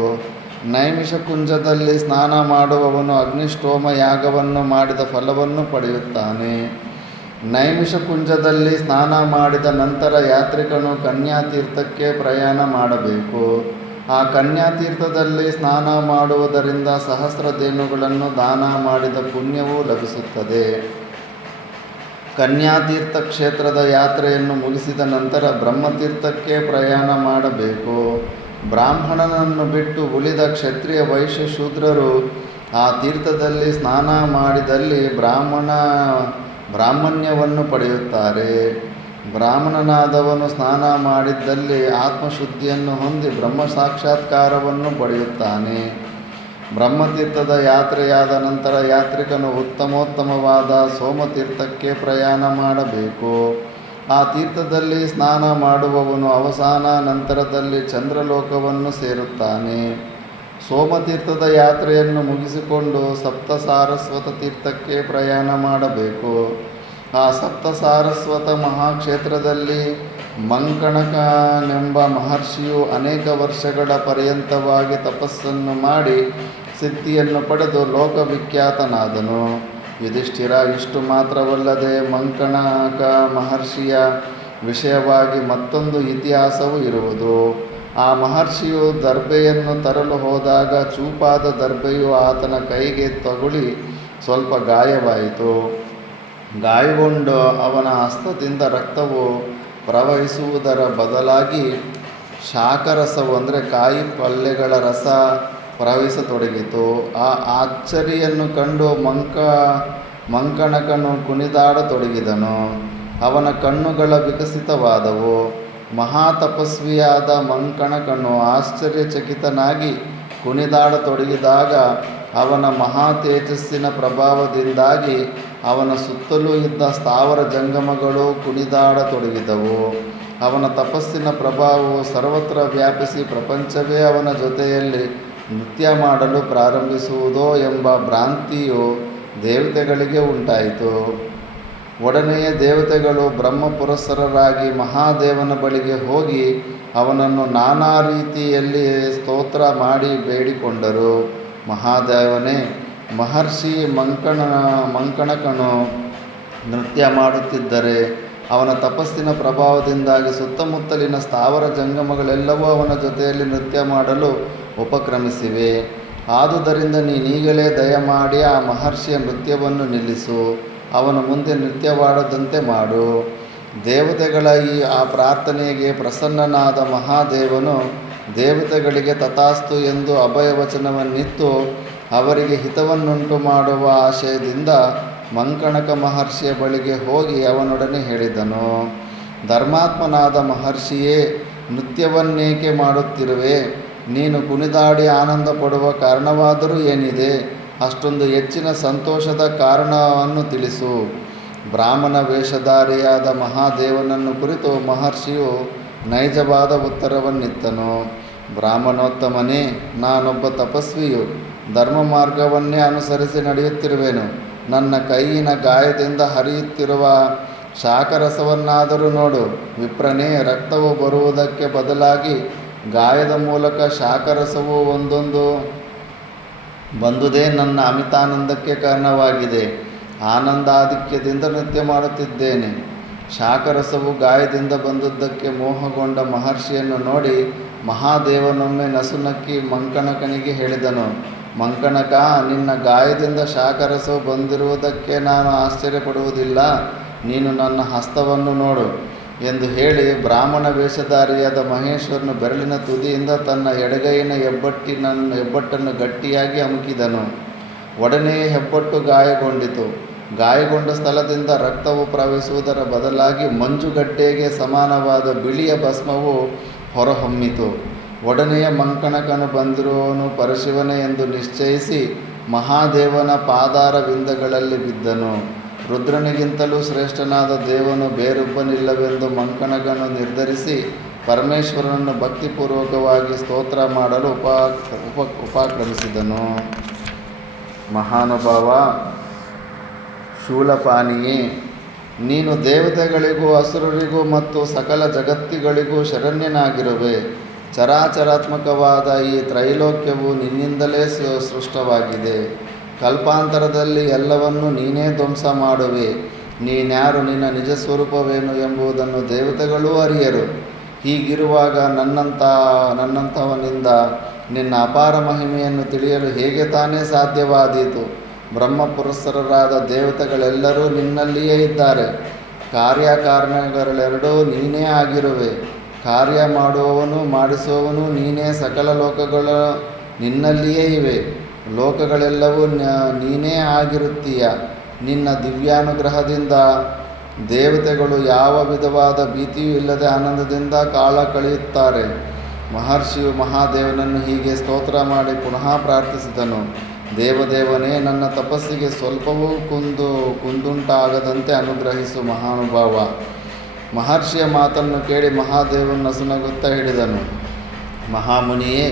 ನೈಮಿಷ ಕುಂಜದಲ್ಲಿ ಸ್ನಾನ ಮಾಡುವವನು ಅಗ್ನಿಷ್ಠೋಮ ಯಾಗವನ್ನು ಮಾಡಿದ ಫಲವನ್ನು ಪಡೆಯುತ್ತಾನೆ. ನೈಮಿಷ ಕುಂಜದಲ್ಲಿ ಸ್ನಾನ ಮಾಡಿದ ನಂತರ ಯಾತ್ರಿಕನು ಕನ್ಯಾತೀರ್ಥಕ್ಕೆ ಪ್ರಯಾಣ ಮಾಡಬೇಕು. ಆ ಕನ್ಯಾತೀರ್ಥದಲ್ಲಿ ಸ್ನಾನ ಮಾಡುವುದರಿಂದ ಸಹಸ್ರಧೇನುಗಳನ್ನು ದಾನ ಮಾಡಿದ ಪುಣ್ಯವೂ ಲಭಿಸುತ್ತದೆ. ಕನ್ಯಾತೀರ್ಥ ಕ್ಷೇತ್ರದ ಯಾತ್ರೆಯನ್ನು ಮುಗಿಸಿದ ನಂತರ ಬ್ರಹ್ಮತೀರ್ಥಕ್ಕೆ ಪ್ರಯಾಣ ಮಾಡಬೇಕು. ಬ್ರಾಹ್ಮಣನನ್ನು ಬಿಟ್ಟು ಉಳಿದ ಕ್ಷತ್ರಿಯ ವೈಶ್ಯ ಶೂದ್ರರು ಆ ತೀರ್ಥದಲ್ಲಿ ಸ್ನಾನ ಮಾಡಿದಲ್ಲಿ ಬ್ರಾಹ್ಮಣ್ಯವನ್ನು ಪಡೆಯುತ್ತಾರೆ. ಬ್ರಾಹ್ಮಣನಾದವನು ಸ್ನಾನ ಮಾಡಿದ್ದಲ್ಲಿ ಆತ್ಮಶುದ್ಧಿಯನ್ನು ಹೊಂದಿ ಬ್ರಹ್ಮ ಸಾಕ್ಷಾತ್ಕಾರವನ್ನು ಪಡೆಯುತ್ತಾನೆ. ಬ್ರಹ್ಮತೀರ್ಥದ ಯಾತ್ರೆಯಾದ ನಂತರ ಯಾತ್ರಿಕನು ಉತ್ತಮೋತ್ತಮವಾದ ಸೋಮತೀರ್ಥಕ್ಕೆ ಪ್ರಯಾಣ ಮಾಡಬೇಕು. ಆ ತೀರ್ಥದಲ್ಲಿ ಸ್ನಾನ ಮಾಡುವವನು ಅವಸಾನ ನಂತರದಲ್ಲಿ ಚಂದ್ರಲೋಕವನ್ನು ಸೇರುತ್ತಾನೆ. ಸೋಮತೀರ್ಥದ ಯಾತ್ರೆಯನ್ನು ಮುಗಿಸಿಕೊಂಡು ಸಪ್ತಸಾರಸ್ವತ ತೀರ್ಥಕ್ಕೆ ಪ್ರಯಾಣ ಮಾಡಬೇಕು. ಆ ಸಪ್ತಸಾರಸ್ವತ ಮಹಾಕ್ಷೇತ್ರದಲ್ಲಿ ಮಂಕಣಕನೆಂಬ ಮಹರ್ಷಿಯು ಅನೇಕ ವರ್ಷಗಳ ಪರ್ಯಂತವಾಗಿ ತಪಸ್ಸನ್ನು ಮಾಡಿ ಸಿದ್ಧಿಯನ್ನು ಪಡೆದು ಲೋಕವಿಖ್ಯಾತನಾದನು. ಯುಧಿಷ್ಠಿರ, ಇಷ್ಟು ಮಾತ್ರವಲ್ಲದೆ ಮಂಕಣಕ ಮಹರ್ಷಿಯ ವಿಷಯವಾಗಿ ಮತ್ತೊಂದು ಇತಿಹಾಸವೂ ಇರುವುದು. ಆ ಮಹರ್ಷಿಯು ದರ್ಬೆಯನ್ನು ತರಲು ಹೋದಾಗ ಚೂಪಾದ ದರ್ಬೆಯು ಆತನ ಕೈಗೆ ತಗುಲಿ ಸ್ವಲ್ಪ ಗಾಯವಾಯಿತು. ಗಾಯಗೊಂಡು ಅವನ ಹಸ್ತದಿಂದ ರಕ್ತವು ಪ್ರವಹಿಸುವುದರ ಬದಲಾಗಿ ಶಾಖರಸವು ಅಂದರೆ ಕಾಯಿ ಪಲ್ಯಗಳ ರಸ ಪ್ರವಹಿಸತೊಡಗಿತು. ಆ ಆಶ್ಚರ್ಯನ್ನು ಕಂಡು ಮಂಕಣಕನು ಕುಣಿದಾಡತೊಡಗಿದನು. ಅವನ ಕಣ್ಣುಗಳ ವಿಕಸಿತವಾದವು. ಮಹಾತಪಸ್ವಿಯಾದ ಮಂಕಣಕನು ಆಶ್ಚರ್ಯಚಕಿತನಾಗಿ ಕುಣಿದಾಡತೊಡಗಿದಾಗ ಅವನ ಮಹಾ ತೇಜಸ್ಸಿನ ಪ್ರಭಾವದಿಂದಾಗಿ ಅವನ ಸುತ್ತಲೂ ಇದ್ದ ಸ್ಥಾವರ ಜಂಗಮಗಳು ಕುಣಿದಾಡತೊಡಗಿದವು. ಅವನ ತಪಸ್ಸಿನ ಪ್ರಭಾವವು ಸರ್ವತ್ರ ವ್ಯಾಪಿಸಿ ಪ್ರಪಂಚವೇ ಅವನ ಜೊತೆಯಲ್ಲಿ ನೃತ್ಯ ಮಾಡಲು ಪ್ರಾರಂಭಿಸುವುದೋ ಎಂಬ ಭ್ರಾಂತಿಯು ದೇವತೆಗಳಿಗೆ ಉಂಟಾಯಿತು. ಒಡನೆಯೇ ದೇವತೆಗಳು ಬ್ರಹ್ಮ ಪುರಸ್ಸರರಾಗಿ ಮಹಾದೇವನ ಬಳಿಗೆ ಹೋಗಿ ಅವನನ್ನು ನಾನಾ ರೀತಿಯಲ್ಲಿ ಸ್ತೋತ್ರ ಮಾಡಿ ಬೇಡಿಕೊಂಡರು. ಮಹಾದೇವನೇ, ಮಹರ್ಷಿ ಮಂಕಣಕನು ನೃತ್ಯ ಮಾಡುತ್ತಿದ್ದರೆ ಅವನ ತಪಸ್ಸಿನ ಪ್ರಭಾವದಿಂದಾಗಿ ಸುತ್ತಮುತ್ತಲಿನ ಸ್ಥಾವರ ಜಂಗಮಗಳೆಲ್ಲವೂ ಅವನ ಜೊತೆಯಲ್ಲಿ ನೃತ್ಯ ಮಾಡಲು ಉಪಕ್ರಮಿಸಿವೆ. ಆದುದರಿಂದ ನೀನೀಗಲೇ ದಯಮಾಡಿ ಆ ಮಹರ್ಷಿಯ ನೃತ್ಯವನ್ನು ನಿಲ್ಲಿಸು, ಅವನ ಮುಂದೆ ನೃತ್ಯವಾಡದಂತೆ ಮಾಡು. ದೇವತೆಗಳ ಆ ಪ್ರಾರ್ಥನೆಗೆ ಪ್ರಸನ್ನನಾದ ಮಹಾದೇವನು ದೇವತೆಗಳಿಗೆ ತಥಾಸ್ತು ಎಂದು ಅಭಯವಚನವನ್ನಿತ್ತು ಅವರಿಗೆ ಹಿತವನ್ನುಂಟು ಮಾಡುವ ಆಶಯದಿಂದ ಮಂಕಣಕ ಮಹರ್ಷಿಯ ಬಳಿಗೆ ಹೋಗಿ ಅವನೊಡನೆ ಹೇಳಿದನು. ಧರ್ಮಾತ್ಮನಾದ ಮಹರ್ಷಿಯೇ, ನೃತ್ಯವನ್ನೇಕೆ ಮಾಡುತ್ತಿರುವೆ? ನೀನು ಕುಣಿದಾಡಿ ಆನಂದ ಪಡುವ ಕಾರಣವಾದರೂ ಏನಿದೆ? ಅಷ್ಟೊಂದು ಹೆಚ್ಚಿನ ಸಂತೋಷದ ಕಾರಣವನ್ನು ತಿಳಿಸು. ಬ್ರಾಹ್ಮಣ ವೇಷಧಾರಿಯಾದ ಮಹಾದೇವನನ್ನು ಕುರಿತು ಮಹರ್ಷಿಯು ನೈಜವಾದ ಉತ್ತರವನ್ನಿತ್ತನು. ಬ್ರಾಹ್ಮಣೋತ್ತಮನೇ, ನಾನೊಬ್ಬ ತಪಸ್ವಿಯು ಧರ್ಮ ಮಾರ್ಗವನ್ನೇ ಅನುಸರಿಸಿ ನಡೆಯುತ್ತಿರುವೆನು. ನನ್ನ ಕೈಯಿನ ಗಾಯದಿಂದ ಹರಿಯುತ್ತಿರುವ ಶಾಖರಸವನ್ನಾದರೂ ನೋಡು. ವಿಪ್ರನೇ, ರಕ್ತವು ಬರುವುದಕ್ಕೆ ಬದಲಾಗಿ ಗಾಯದ ಮೂಲಕ ಶಾಖರಸವು ಒಂದೊಂದು ಬಂದುದೇ ನನ್ನ ಅಮಿತಾನಂದಕ್ಕೆ ಕಾರಣವಾಗಿದೆ. ಆನಂದಾಧಿಕ್ಯದಿಂದ ನೃತ್ಯ ಮಾಡುತ್ತಿದ್ದೇನೆ. ಶಾಖರಸವು ಗಾಯದಿಂದ ಬಂದದ್ದಕ್ಕೆ ಮೋಹಗೊಂಡ ಮಹರ್ಷಿಯನ್ನು ನೋಡಿ ಮಹಾದೇವನೊಮ್ಮೆ ನಸುನಕ್ಕಿ ಮಂಕಣಕನಿಗೆ ಹೇಳಿದನು, ಮಂಕಣಕ, ನಿನ್ನ ಗಾಯದಿಂದ ಶಾಖರಸವು ಬಂದಿರುವುದಕ್ಕೆ ನಾನು ಆಶ್ಚರ್ಯಪಡುವುದಿಲ್ಲ. ನೀನು ನನ್ನ ಹಸ್ತವನ್ನು ನೋಡು ಎಂದು ಹೇಳಿ ಬ್ರಾಹ್ಮಣ ವೇಷಧಾರಿಯಾದ ಮಹೇಶ್ವರನು ಬೆರಳಿನ ತುದಿಯಿಂದ ತನ್ನ ಎಡಗೈನ ಹೆಬ್ಬಟ್ಟನ್ನು ಗಟ್ಟಿಯಾಗಿ ಅಮುಕಿದನು. ಒಡನೆಯೇ ಹೆಬ್ಬಟ್ಟು ಗಾಯಗೊಂಡಿತು. ಗಾಯಗೊಂಡ ಸ್ಥಳದಿಂದ ರಕ್ತವು ಪ್ರವಹಿಸುವುದರ ಬದಲಾಗಿ ಮಂಜುಗಡ್ಡೆಗೆ ಸಮಾನವಾದ ಬಿಳಿಯ ಭಸ್ಮವು ಹೊರಹೊಮ್ಮಿತು. ಒಡನೆಯ ಮಂಕಣಕನು ಬಂದಿರುವವನು ಪರಶಿವನೇ ಎಂದು ನಿಶ್ಚಯಿಸಿ ಮಹಾದೇವನ ಪಾದಾರವಿಂದಗಳಲ್ಲಿ ಬಿದ್ದನು. ರುದ್ರನಿಗಿಂತಲೂ ಶ್ರೇಷ್ಠನಾದ ದೇವನು ಬೇರೊಬ್ಬನಿಲ್ಲವೆಂದು ಮಂಕಣಕನು ನಿರ್ಧರಿಸಿ ಪರಮೇಶ್ವರನನ್ನು ಭಕ್ತಿಪೂರ್ವಕವಾಗಿ ಸ್ತೋತ್ರ ಮಾಡಲು ಉಪಕ್ರಮಿಸಿದನು. ಮಹಾನುಭಾವ ಶೂಲಪಾಣಿಯೇ, ನೀನು ದೇವತೆಗಳಿಗೂ ಅಸುರರಿಗೂ ಮತ್ತು ಸಕಲ ಜಗತ್ತಿಗಳಿಗೂ ಶರಣ್ಯನಾಗಿರುವೆ. ಚರಾಚರಾತ್ಮಕವಾದ ಈ ತ್ರೈಲೋಕ್ಯವು ನಿನ್ನಿಂದಲೇ ಸೃಷ್ಟವಾಗಿದೆ. ಕಲ್ಪಾಂತರದಲ್ಲಿ ಎಲ್ಲವನ್ನೂ ನೀನೇ ಧ್ವಂಸ ಮಾಡುವೆ. ನೀನ್ಯಾರು, ನಿನ್ನ ನಿಜ ಸ್ವರೂಪವೇನು ಎಂಬುದನ್ನು ದೇವತೆಗಳೂ ಅರಿಯರು. ಹೀಗಿರುವಾಗ ನನ್ನಂಥವನಿಂದ ನಿನ್ನ ಅಪಾರ ಮಹಿಮೆಯನ್ನು ತಿಳಿಯಲು ಹೇಗೆ ತಾನೇ ಸಾಧ್ಯವಾದೀತು? ಬ್ರಹ್ಮಪುರಸ್ಸರರಾದ ದೇವತೆಗಳೆಲ್ಲರೂ ನಿನ್ನಲ್ಲಿಯೇ ಇದ್ದಾರೆ. ಕಾರ್ಯಕಾರಣಗಳೆರಡೂ ನೀನೇ ಆಗಿರುವೆ. ಕಾರ್ಯ ಮಾಡುವವನು ಮಾಡಿಸುವವನು ನೀನೇ. ಸಕಲ ಲೋಕಗಳು ನಿನ್ನಲ್ಲಿಯೇ ಇವೆ. ಲೋಕಗಳೆಲ್ಲವೂ ನೀನೇ ಆಗಿರುತ್ತೀಯ. ನಿನ್ನ ದಿವ್ಯಾನುಗ್ರಹದಿಂದ ದೇವತೆಗಳು ಯಾವ ವಿಧವಾದ ಭೀತಿಯೂ ಇಲ್ಲದೆ ಆನಂದದಿಂದ ಕಾಲ ಕಳೆಯುತ್ತಾರೆ. ಮಹರ್ಷಿಯು ಮಹಾದೇವನನ್ನು ಹೀಗೆ ಸ್ತೋತ್ರ ಮಾಡಿ ಪುನಃ ಪ್ರಾರ್ಥಿಸಿದನು. ದೇವದೇವನೇ, ನನ್ನ ತಪಸ್ಸಿಗೆ ಸ್ವಲ್ಪವೂ ಕುಂದುಂಟಾಗದಂತೆ ಅನುಗ್ರಹಿಸು ಮಹಾನುಭಾವ. ಮಹರ್ಷಿಯ ಮಾತನ್ನು ಕೇಳಿ ಮಹಾದೇವನು ನಸುನಗುತ್ತಾ ಹೇಳಿದನು, ಮಹಾಮುನಿಯೇ,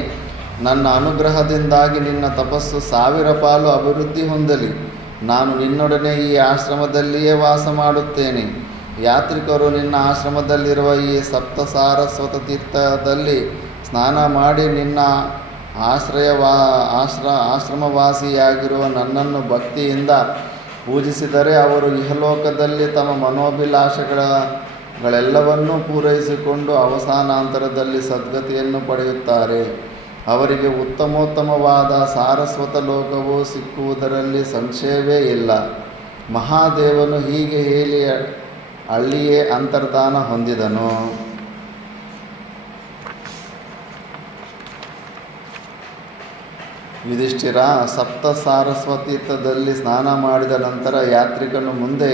ನನ್ನ ಅನುಗ್ರಹದಿಂದಾಗಿ ನಿನ್ನ ತಪಸ್ಸು 1000 ಪಾಲು ಅಭಿವೃದ್ಧಿ ಹೊಂದಲಿ. ನಾನು ನಿನ್ನೊಡನೆ ಈ ಆಶ್ರಮದಲ್ಲಿಯೇ ವಾಸ ಮಾಡುತ್ತೇನೆ. ಯಾತ್ರಿಕರು ನಿನ್ನ ಆಶ್ರಮದಲ್ಲಿರುವ ಈ ಸಪ್ತಸಾರಸ್ವತ ತೀರ್ಥದಲ್ಲಿ ಸ್ನಾನ ಮಾಡಿ ನಿನ್ನ ಆಶ್ರಮವಾಸಿಯಾಗಿರುವ ನನ್ನನ್ನು ಭಕ್ತಿಯಿಂದ ಪೂಜಿಸಿದರೆ ಅವರು ಇಹಲೋಕದಲ್ಲಿ ತಮ್ಮ ಮನೋಭಿಲಾಷೆಗಳೆಲ್ಲವನ್ನೂ ಪೂರೈಸಿಕೊಂಡು ಅವಸಾನಾಂತರದಲ್ಲಿ ಸದ್ಗತಿಯನ್ನು ಪಡೆಯುತ್ತಾರೆ. ಅವರಿಗೆ ಉತ್ತಮೋತ್ತಮವಾದ ಸಾರಸ್ವತ ಲೋಕವು ಸಿಕ್ಕುವುದರಲ್ಲಿ ಸಂಶಯವೇ ಇಲ್ಲ. ಮಹಾದೇವನು ಹೀಗೆ ಹೇಳಿ ಅಲ್ಲಿಯೇ ಅಂತರ್ಧಾನ ಹೊಂದಿದನು. ಯುಧಿಷ್ಠಿರ, ಸಪ್ತ ಸಾರಸ್ವತೀರ್ಥದಲ್ಲಿ ಸ್ನಾನ ಮಾಡಿದ ನಂತರ ಯಾತ್ರಿಕನು ಮುಂದೆ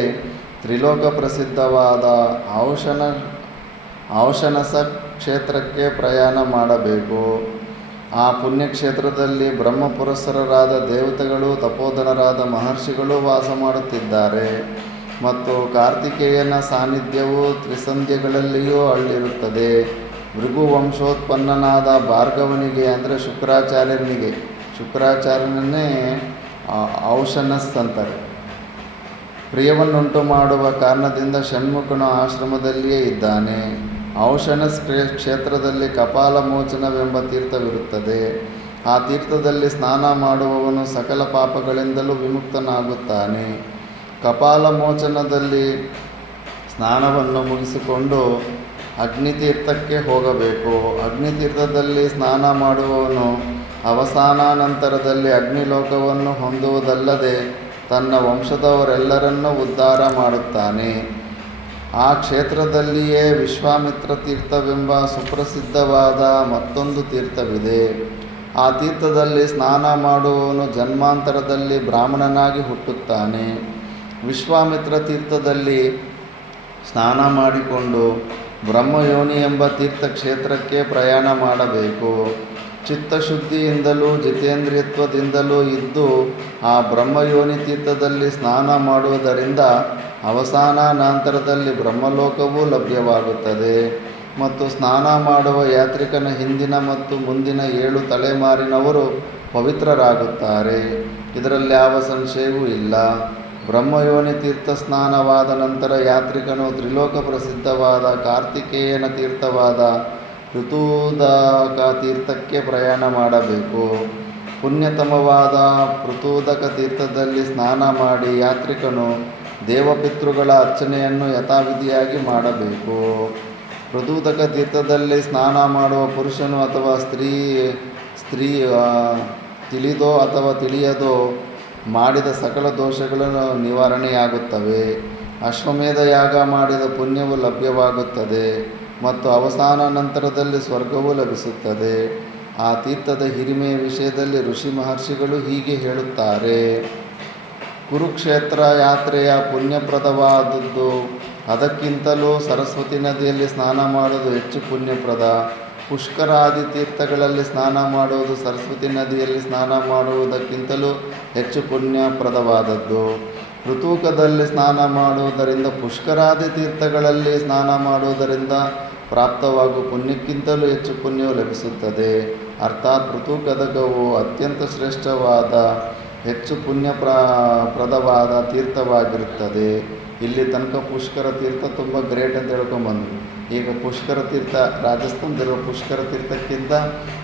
ತ್ರಿಲೋಕ ಪ್ರಸಿದ್ಧವಾದ ಔಷನಸ ಕ್ಷೇತ್ರಕ್ಕೆ ಪ್ರಯಾಣ ಮಾಡಬೇಕು. ಆ ಪುಣ್ಯಕ್ಷೇತ್ರದಲ್ಲಿ ಬ್ರಹ್ಮಪುರಸ್ಸರರಾದ ದೇವತೆಗಳು, ತಪೋಧನರಾದ ಮಹರ್ಷಿಗಳು ವಾಸ ಮಾಡುತ್ತಿದ್ದಾರೆ ಮತ್ತು ಕಾರ್ತಿಕೇಯನ ಸಾನ್ನಿಧ್ಯವು ತ್ರಿಸಂಧ್ಯಗಳಲ್ಲಿಯೂ ಅಳ್ಳಿರುತ್ತದೆ. ಭೃಗುವಂಶೋತ್ಪನ್ನನಾದ ಭಾರ್ಗವನಿಗೆ ಅಂದರೆ ಶುಕ್ರಾಚಾರ್ಯನನ್ನೇ ಔಷನಸ್ ಅಂತಾರೆ. ಪ್ರಿಯವನ್ನುಂಟು ಮಾಡುವ ಕಾರಣದಿಂದ ಷಣ್ಮುಖನು ಆಶ್ರಮದಲ್ಲಿಯೇ ಇದ್ದಾನೆ. ಔಷನಸ್ ಕ್ಷೇತ್ರದಲ್ಲಿ ಕಪಾಲ ಮೋಚನವೆಂಬ ತೀರ್ಥವಿರುತ್ತದೆ. ಆ ತೀರ್ಥದಲ್ಲಿ ಸ್ನಾನ ಮಾಡುವವನು ಸಕಲ ಪಾಪಗಳಿಂದಲೂ ವಿಮುಕ್ತನಾಗುತ್ತಾನೆ. ಕಪಾಲ ಮೋಚನದಲ್ಲಿ ಸ್ನಾನವನ್ನು ಮುಗಿಸಿಕೊಂಡು ಅಗ್ನಿತೀರ್ಥಕ್ಕೆ ಹೋಗಬೇಕು. ಅಗ್ನಿತೀರ್ಥದಲ್ಲಿ ಸ್ನಾನ ಮಾಡುವವನು ಅವಸಾನಾನಂತರದಲ್ಲಿ ಅಗ್ನಿಲೋಕವನ್ನು ಹೊಂದುವುದಲ್ಲದೆ ತನ್ನ ವಂಶದವರೆಲ್ಲರನ್ನೂ ಉದ್ಧಾರ ಮಾಡುತ್ತಾನೆ. ಆ ಕ್ಷೇತ್ರದಲ್ಲಿಯೇ ವಿಶ್ವಾಮಿತ್ರ ತೀರ್ಥವೆಂಬ ಸುಪ್ರಸಿದ್ಧವಾದ ಮತ್ತೊಂದು ತೀರ್ಥವಿದೆ. ಆ ತೀರ್ಥದಲ್ಲಿ ಸ್ನಾನ ಮಾಡುವವನು ಜನ್ಮಾಂತರದಲ್ಲಿ ಬ್ರಾಹ್ಮಣನಾಗಿ ಹುಟ್ಟುತ್ತಾನೆ. ವಿಶ್ವಾಮಿತ್ರ ತೀರ್ಥದಲ್ಲಿ ಸ್ನಾನ ಮಾಡಿಕೊಂಡು ಬ್ರಹ್ಮಯೋನಿ ಎಂಬ ತೀರ್ಥಕ್ಷೇತ್ರಕ್ಕೆ ಪ್ರಯಾಣ ಮಾಡಬೇಕು. ಚಿತ್ತಶುದ್ಧಿಯಿಂದಲೂ ಜಿತೇಂದ್ರಿಯತ್ವದಿಂದಲೂ ಇದ್ದು ಆ ಬ್ರಹ್ಮಯೋನಿ ತೀರ್ಥದಲ್ಲಿ ಸ್ನಾನ ಮಾಡುವುದರಿಂದ ಅವಸಾನಾನಂತರದಲ್ಲಿ ಬ್ರಹ್ಮಲೋಕವೂ ಲಭ್ಯವಾಗುತ್ತದೆ. ಮತ್ತು ಸ್ನಾನ ಮಾಡುವ ಯಾತ್ರಿಕನ ಹಿಂದಿನ ಮತ್ತು ಮುಂದಿನ 7 ತಲೆಮಾರಿನವರು ಪವಿತ್ರರಾಗುತ್ತಾರೆ. ಇದರಲ್ಲಿ ಯಾವ ಸಂಶಯವೂ ಇಲ್ಲ. ಬ್ರಹ್ಮಯೋನಿ ತೀರ್ಥ ಸ್ನಾನವಾದ ನಂತರ ಯಾತ್ರಿಕನು ತ್ರಿಲೋಕ ಪ್ರಸಿದ್ಧವಾದ ಕಾರ್ತಿಕೇಯನ ತೀರ್ಥವಾದ ಪೃಥೂದಕ ತೀರ್ಥಕ್ಕೆ ಪ್ರಯಾಣ ಮಾಡಬೇಕು. ಪುಣ್ಯತಮವಾದ ಪೃಥೂದಕ ತೀರ್ಥದಲ್ಲಿ ಸ್ನಾನ ಮಾಡಿ ಯಾತ್ರಿಕನು ದೇವಪಿತೃಗಳ ಅರ್ಚನೆಯನ್ನು ಯಥಾವಿಧಿಯಾಗಿ ಮಾಡಬೇಕು. ಪೃಥೂದಕ ತೀರ್ಥದಲ್ಲಿ ಸ್ನಾನ ಮಾಡುವ ಪುರುಷನು ಅಥವಾ ಸ್ತ್ರೀ ತಿಳಿದೋ ಅಥವಾ ತಿಳಿಯದೋ ಮಾಡಿದ ಸಕಲ ದೋಷಗಳನ್ನು ನಿವಾರಣೆಯಾಗುತ್ತವೆ. ಅಶ್ವಮೇಧ ಯಾಗ ಮಾಡಿದ ಪುಣ್ಯವು ಲಭ್ಯವಾಗುತ್ತದೆ ಮತ್ತು ಅವಸಾನ ನಂತರದಲ್ಲಿ ಸ್ವರ್ಗವೂ ಲಭಿಸುತ್ತದೆ. ಆ ತೀರ್ಥದ ಹಿರಿಮೆಯ ವಿಷಯದಲ್ಲಿ ಋಷಿ ಮಹರ್ಷಿಗಳು ಹೀಗೆ ಹೇಳುತ್ತಾರೆ. ಕುರುಕ್ಷೇತ್ರ ಯಾತ್ರೆಯ ಪುಣ್ಯಪ್ರದವಾದದ್ದು, ಅದಕ್ಕಿಂತಲೂ ಸರಸ್ವತಿ ನದಿಯಲ್ಲಿ ಸ್ನಾನ ಮಾಡುವುದು ಹೆಚ್ಚು ಪುಣ್ಯಪ್ರದ. ಪುಷ್ಕರಾದಿ ತೀರ್ಥಗಳಲ್ಲಿ ಸ್ನಾನ ಮಾಡುವುದು ಸರಸ್ವತಿ ನದಿಯಲ್ಲಿ ಸ್ನಾನ ಮಾಡುವುದಕ್ಕಿಂತಲೂ ಹೆಚ್ಚು ಪುಣ್ಯಪ್ರದವಾದದ್ದು. ಋತುಕದಲ್ಲಿ ಸ್ನಾನ ಮಾಡುವುದರಿಂದ ಪುಷ್ಕರಾದಿ ತೀರ್ಥಗಳಲ್ಲಿ ಸ್ನಾನ ಮಾಡುವುದರಿಂದ ಪ್ರಾಪ್ತವಾಗುವ ಪುಣ್ಯಕ್ಕಿಂತಲೂ ಹೆಚ್ಚು ಪುಣ್ಯವು ಲಭಿಸುತ್ತದೆ. ಅರ್ಥಾತ್ ಋತುಕದಕವು ಅತ್ಯಂತ ಶ್ರೇಷ್ಠವಾದ ಹೆಚ್ಚು ಪ್ರದವಾದ ತೀರ್ಥವಾಗಿರುತ್ತದೆ. ಇಲ್ಲಿ ತನಕ ಪುಷ್ಕರ ತೀರ್ಥ ತುಂಬ ಗ್ರೇಟ್ ಅಂತ ಹೇಳ್ಕೊಂಬಂದರು. ಈಗ ಪುಷ್ಕರ ತೀರ್ಥ ರಾಜಸ್ಥಾನದಲ್ಲಿರುವ ಪುಷ್ಕರ ತೀರ್ಥಕ್ಕಿಂತ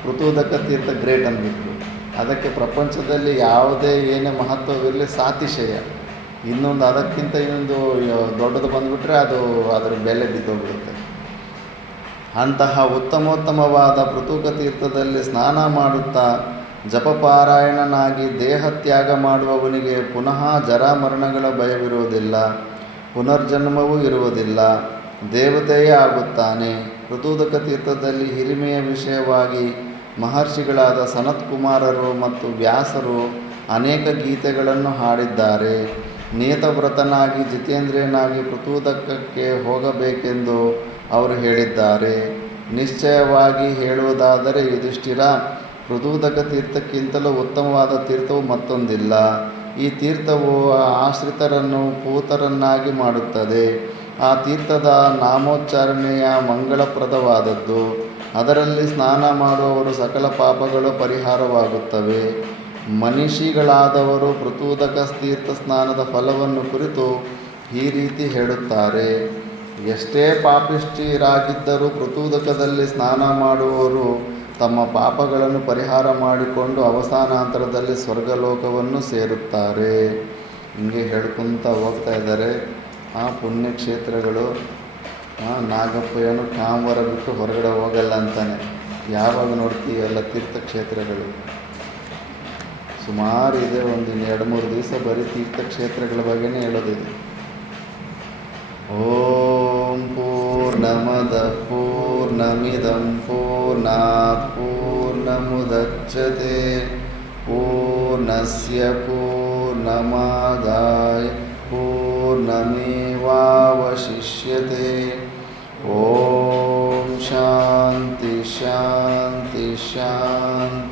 ಪೃಥೂದಕ ತೀರ್ಥ ಗ್ರೇಟ್ ಅಂದ್ಬಿಟ್ರು. ಅದಕ್ಕೆ ಪ್ರಪಂಚದಲ್ಲಿ ಯಾವುದೇ ಏನೇ ಮಹತ್ವವಿರಲಿ ಸಾತಿಶಯ. ಇನ್ನೊಂದು ಅದಕ್ಕಿಂತ ಇನ್ನೊಂದು ದೊಡ್ಡದು ಬಂದುಬಿಟ್ರೆ ಅದರ ಬೆಲೆ ಬಿದ್ದೋಗ್ಬಿಡುತ್ತೆ. ಅಂತಹ ಉತ್ತಮೋತ್ತಮವಾದ ಪೃಥೂಕ ತೀರ್ಥದಲ್ಲಿ ಸ್ನಾನ ಮಾಡುತ್ತಾ ಜಪಪಾರಾಯಣನಾಗಿ ದೇಹತ್ಯಾಗ ಮಾಡುವವನಿಗೆ ಪುನಃ ಜರಾಮರಣಗಳ ಭಯವಿರುವುದಿಲ್ಲ, ಪುನರ್ಜನ್ಮವೂ ಇರುವುದಿಲ್ಲ, ದೇವತೆಯೇ ಆಗುತ್ತಾನೆ. ಪೃಥೂದಕ ತೀರ್ಥದಲ್ಲಿ ಹಿರಿಮೆಯ ವಿಷಯವಾಗಿ ಮಹರ್ಷಿಗಳಾದ ಸನತ್ಕುಮಾರರು ಮತ್ತು ವ್ಯಾಸರು ಅನೇಕ ಗೀತೆಗಳನ್ನು ಹಾಡಿದ್ದಾರೆ. ನಿಯತವ್ರತನಾಗಿ ಜಿತೇಂದ್ರಿಯನಾಗಿ ಪೃಥೂದಕಕ್ಕೆ ಹೋಗಬೇಕೆಂದು ಅವರು ಹೇಳಿದ್ದಾರೆ. ನಿಶ್ಚಯವಾಗಿ ಹೇಳುವುದಾದರೆ ಯುಧಿಷ್ಠಿರ, ಪೃಥೂದಕ ತೀರ್ಥಕ್ಕಿಂತಲೂ ಉತ್ತಮವಾದ ತೀರ್ಥವು ಮತ್ತೊಂದಿಲ್ಲ. ಈ ತೀರ್ಥವು ಆಶ್ರಿತರನ್ನು ಪೂತರನ್ನಾಗಿ ಮಾಡುತ್ತದೆ. ಆ ತೀರ್ಥದ ನಾಮೋಚ್ಚಾರಣೆಯ ಮಂಗಳಪ್ರದವಾದದ್ದು. ಅದರಲ್ಲಿ ಸ್ನಾನ ಮಾಡುವವರು ಸಕಲ ಪಾಪಗಳು ಪರಿಹಾರವಾಗುತ್ತವೆ. ಮನೀಷಿಗಳಾದವರು ಪೃಥೂದಕ ತೀರ್ಥ ಸ್ನಾನದ ಫಲವನ್ನು ಕುರಿತು ಈ ರೀತಿ ಹೇಳುತ್ತಾರೆ. ಎಷ್ಟೇ ಪಾಪಿಷ್ಠರಾಗಿದ್ದರೂ ಪೃಥೂದಕದಲ್ಲಿ ಸ್ನಾನ ಮಾಡುವವರು ತಮ್ಮ ಪಾಪಗಳನ್ನು ಪರಿಹಾರ ಮಾಡಿಕೊಂಡು ಅವಸಾನಾಂತರದಲ್ಲಿ ಸ್ವರ್ಗಲೋಕವನ್ನು ಸೇರುತ್ತಾರೆ. ಹಿಂಗೆ ಹೇಳ್ಕೊತ ಹೋಗ್ತಾ ಇದ್ದಾರೆ. ಆ ಪುಣ್ಯಕ್ಷೇತ್ರಗಳು. ನಾಗಪ್ಪ ಏನು ಕಾಮವರ ಬಿಟ್ಟು ಹೊರಗಡೆ ಹೋಗಲ್ಲ ಅಂತಾನೆ. ಯಾವಾಗ ನೋಡ್ತೀವಿ ಎಲ್ಲ ತೀರ್ಥಕ್ಷೇತ್ರಗಳು ಸುಮಾರು ಇದೆ. ಒಂದು 2-3 ದಿವಸ ಬರೀ ತೀರ್ಥಕ್ಷೇತ್ರಗಳ ಬಗ್ಗೆನೇ ಹೇಳೋದಿದೆ. ಓಂ ಪೂರ್ಣಮದ ಪೂರ್ಣಮಿದಂ ಪೂರ್ಣಾತ್ ಪೂರ್ಣಮುದಚ್ಯತೆ ಪೂರ್ಣಸ್ಯ ಪೂರ್ಣಮಾದಾಯ ಪೂರ್ಣಮೇವಾವಶಿಷ್ಯತೆ. ಓಂ ಶಾಂತಿ ಶಾಂತಿ ಶಾಂತಿ.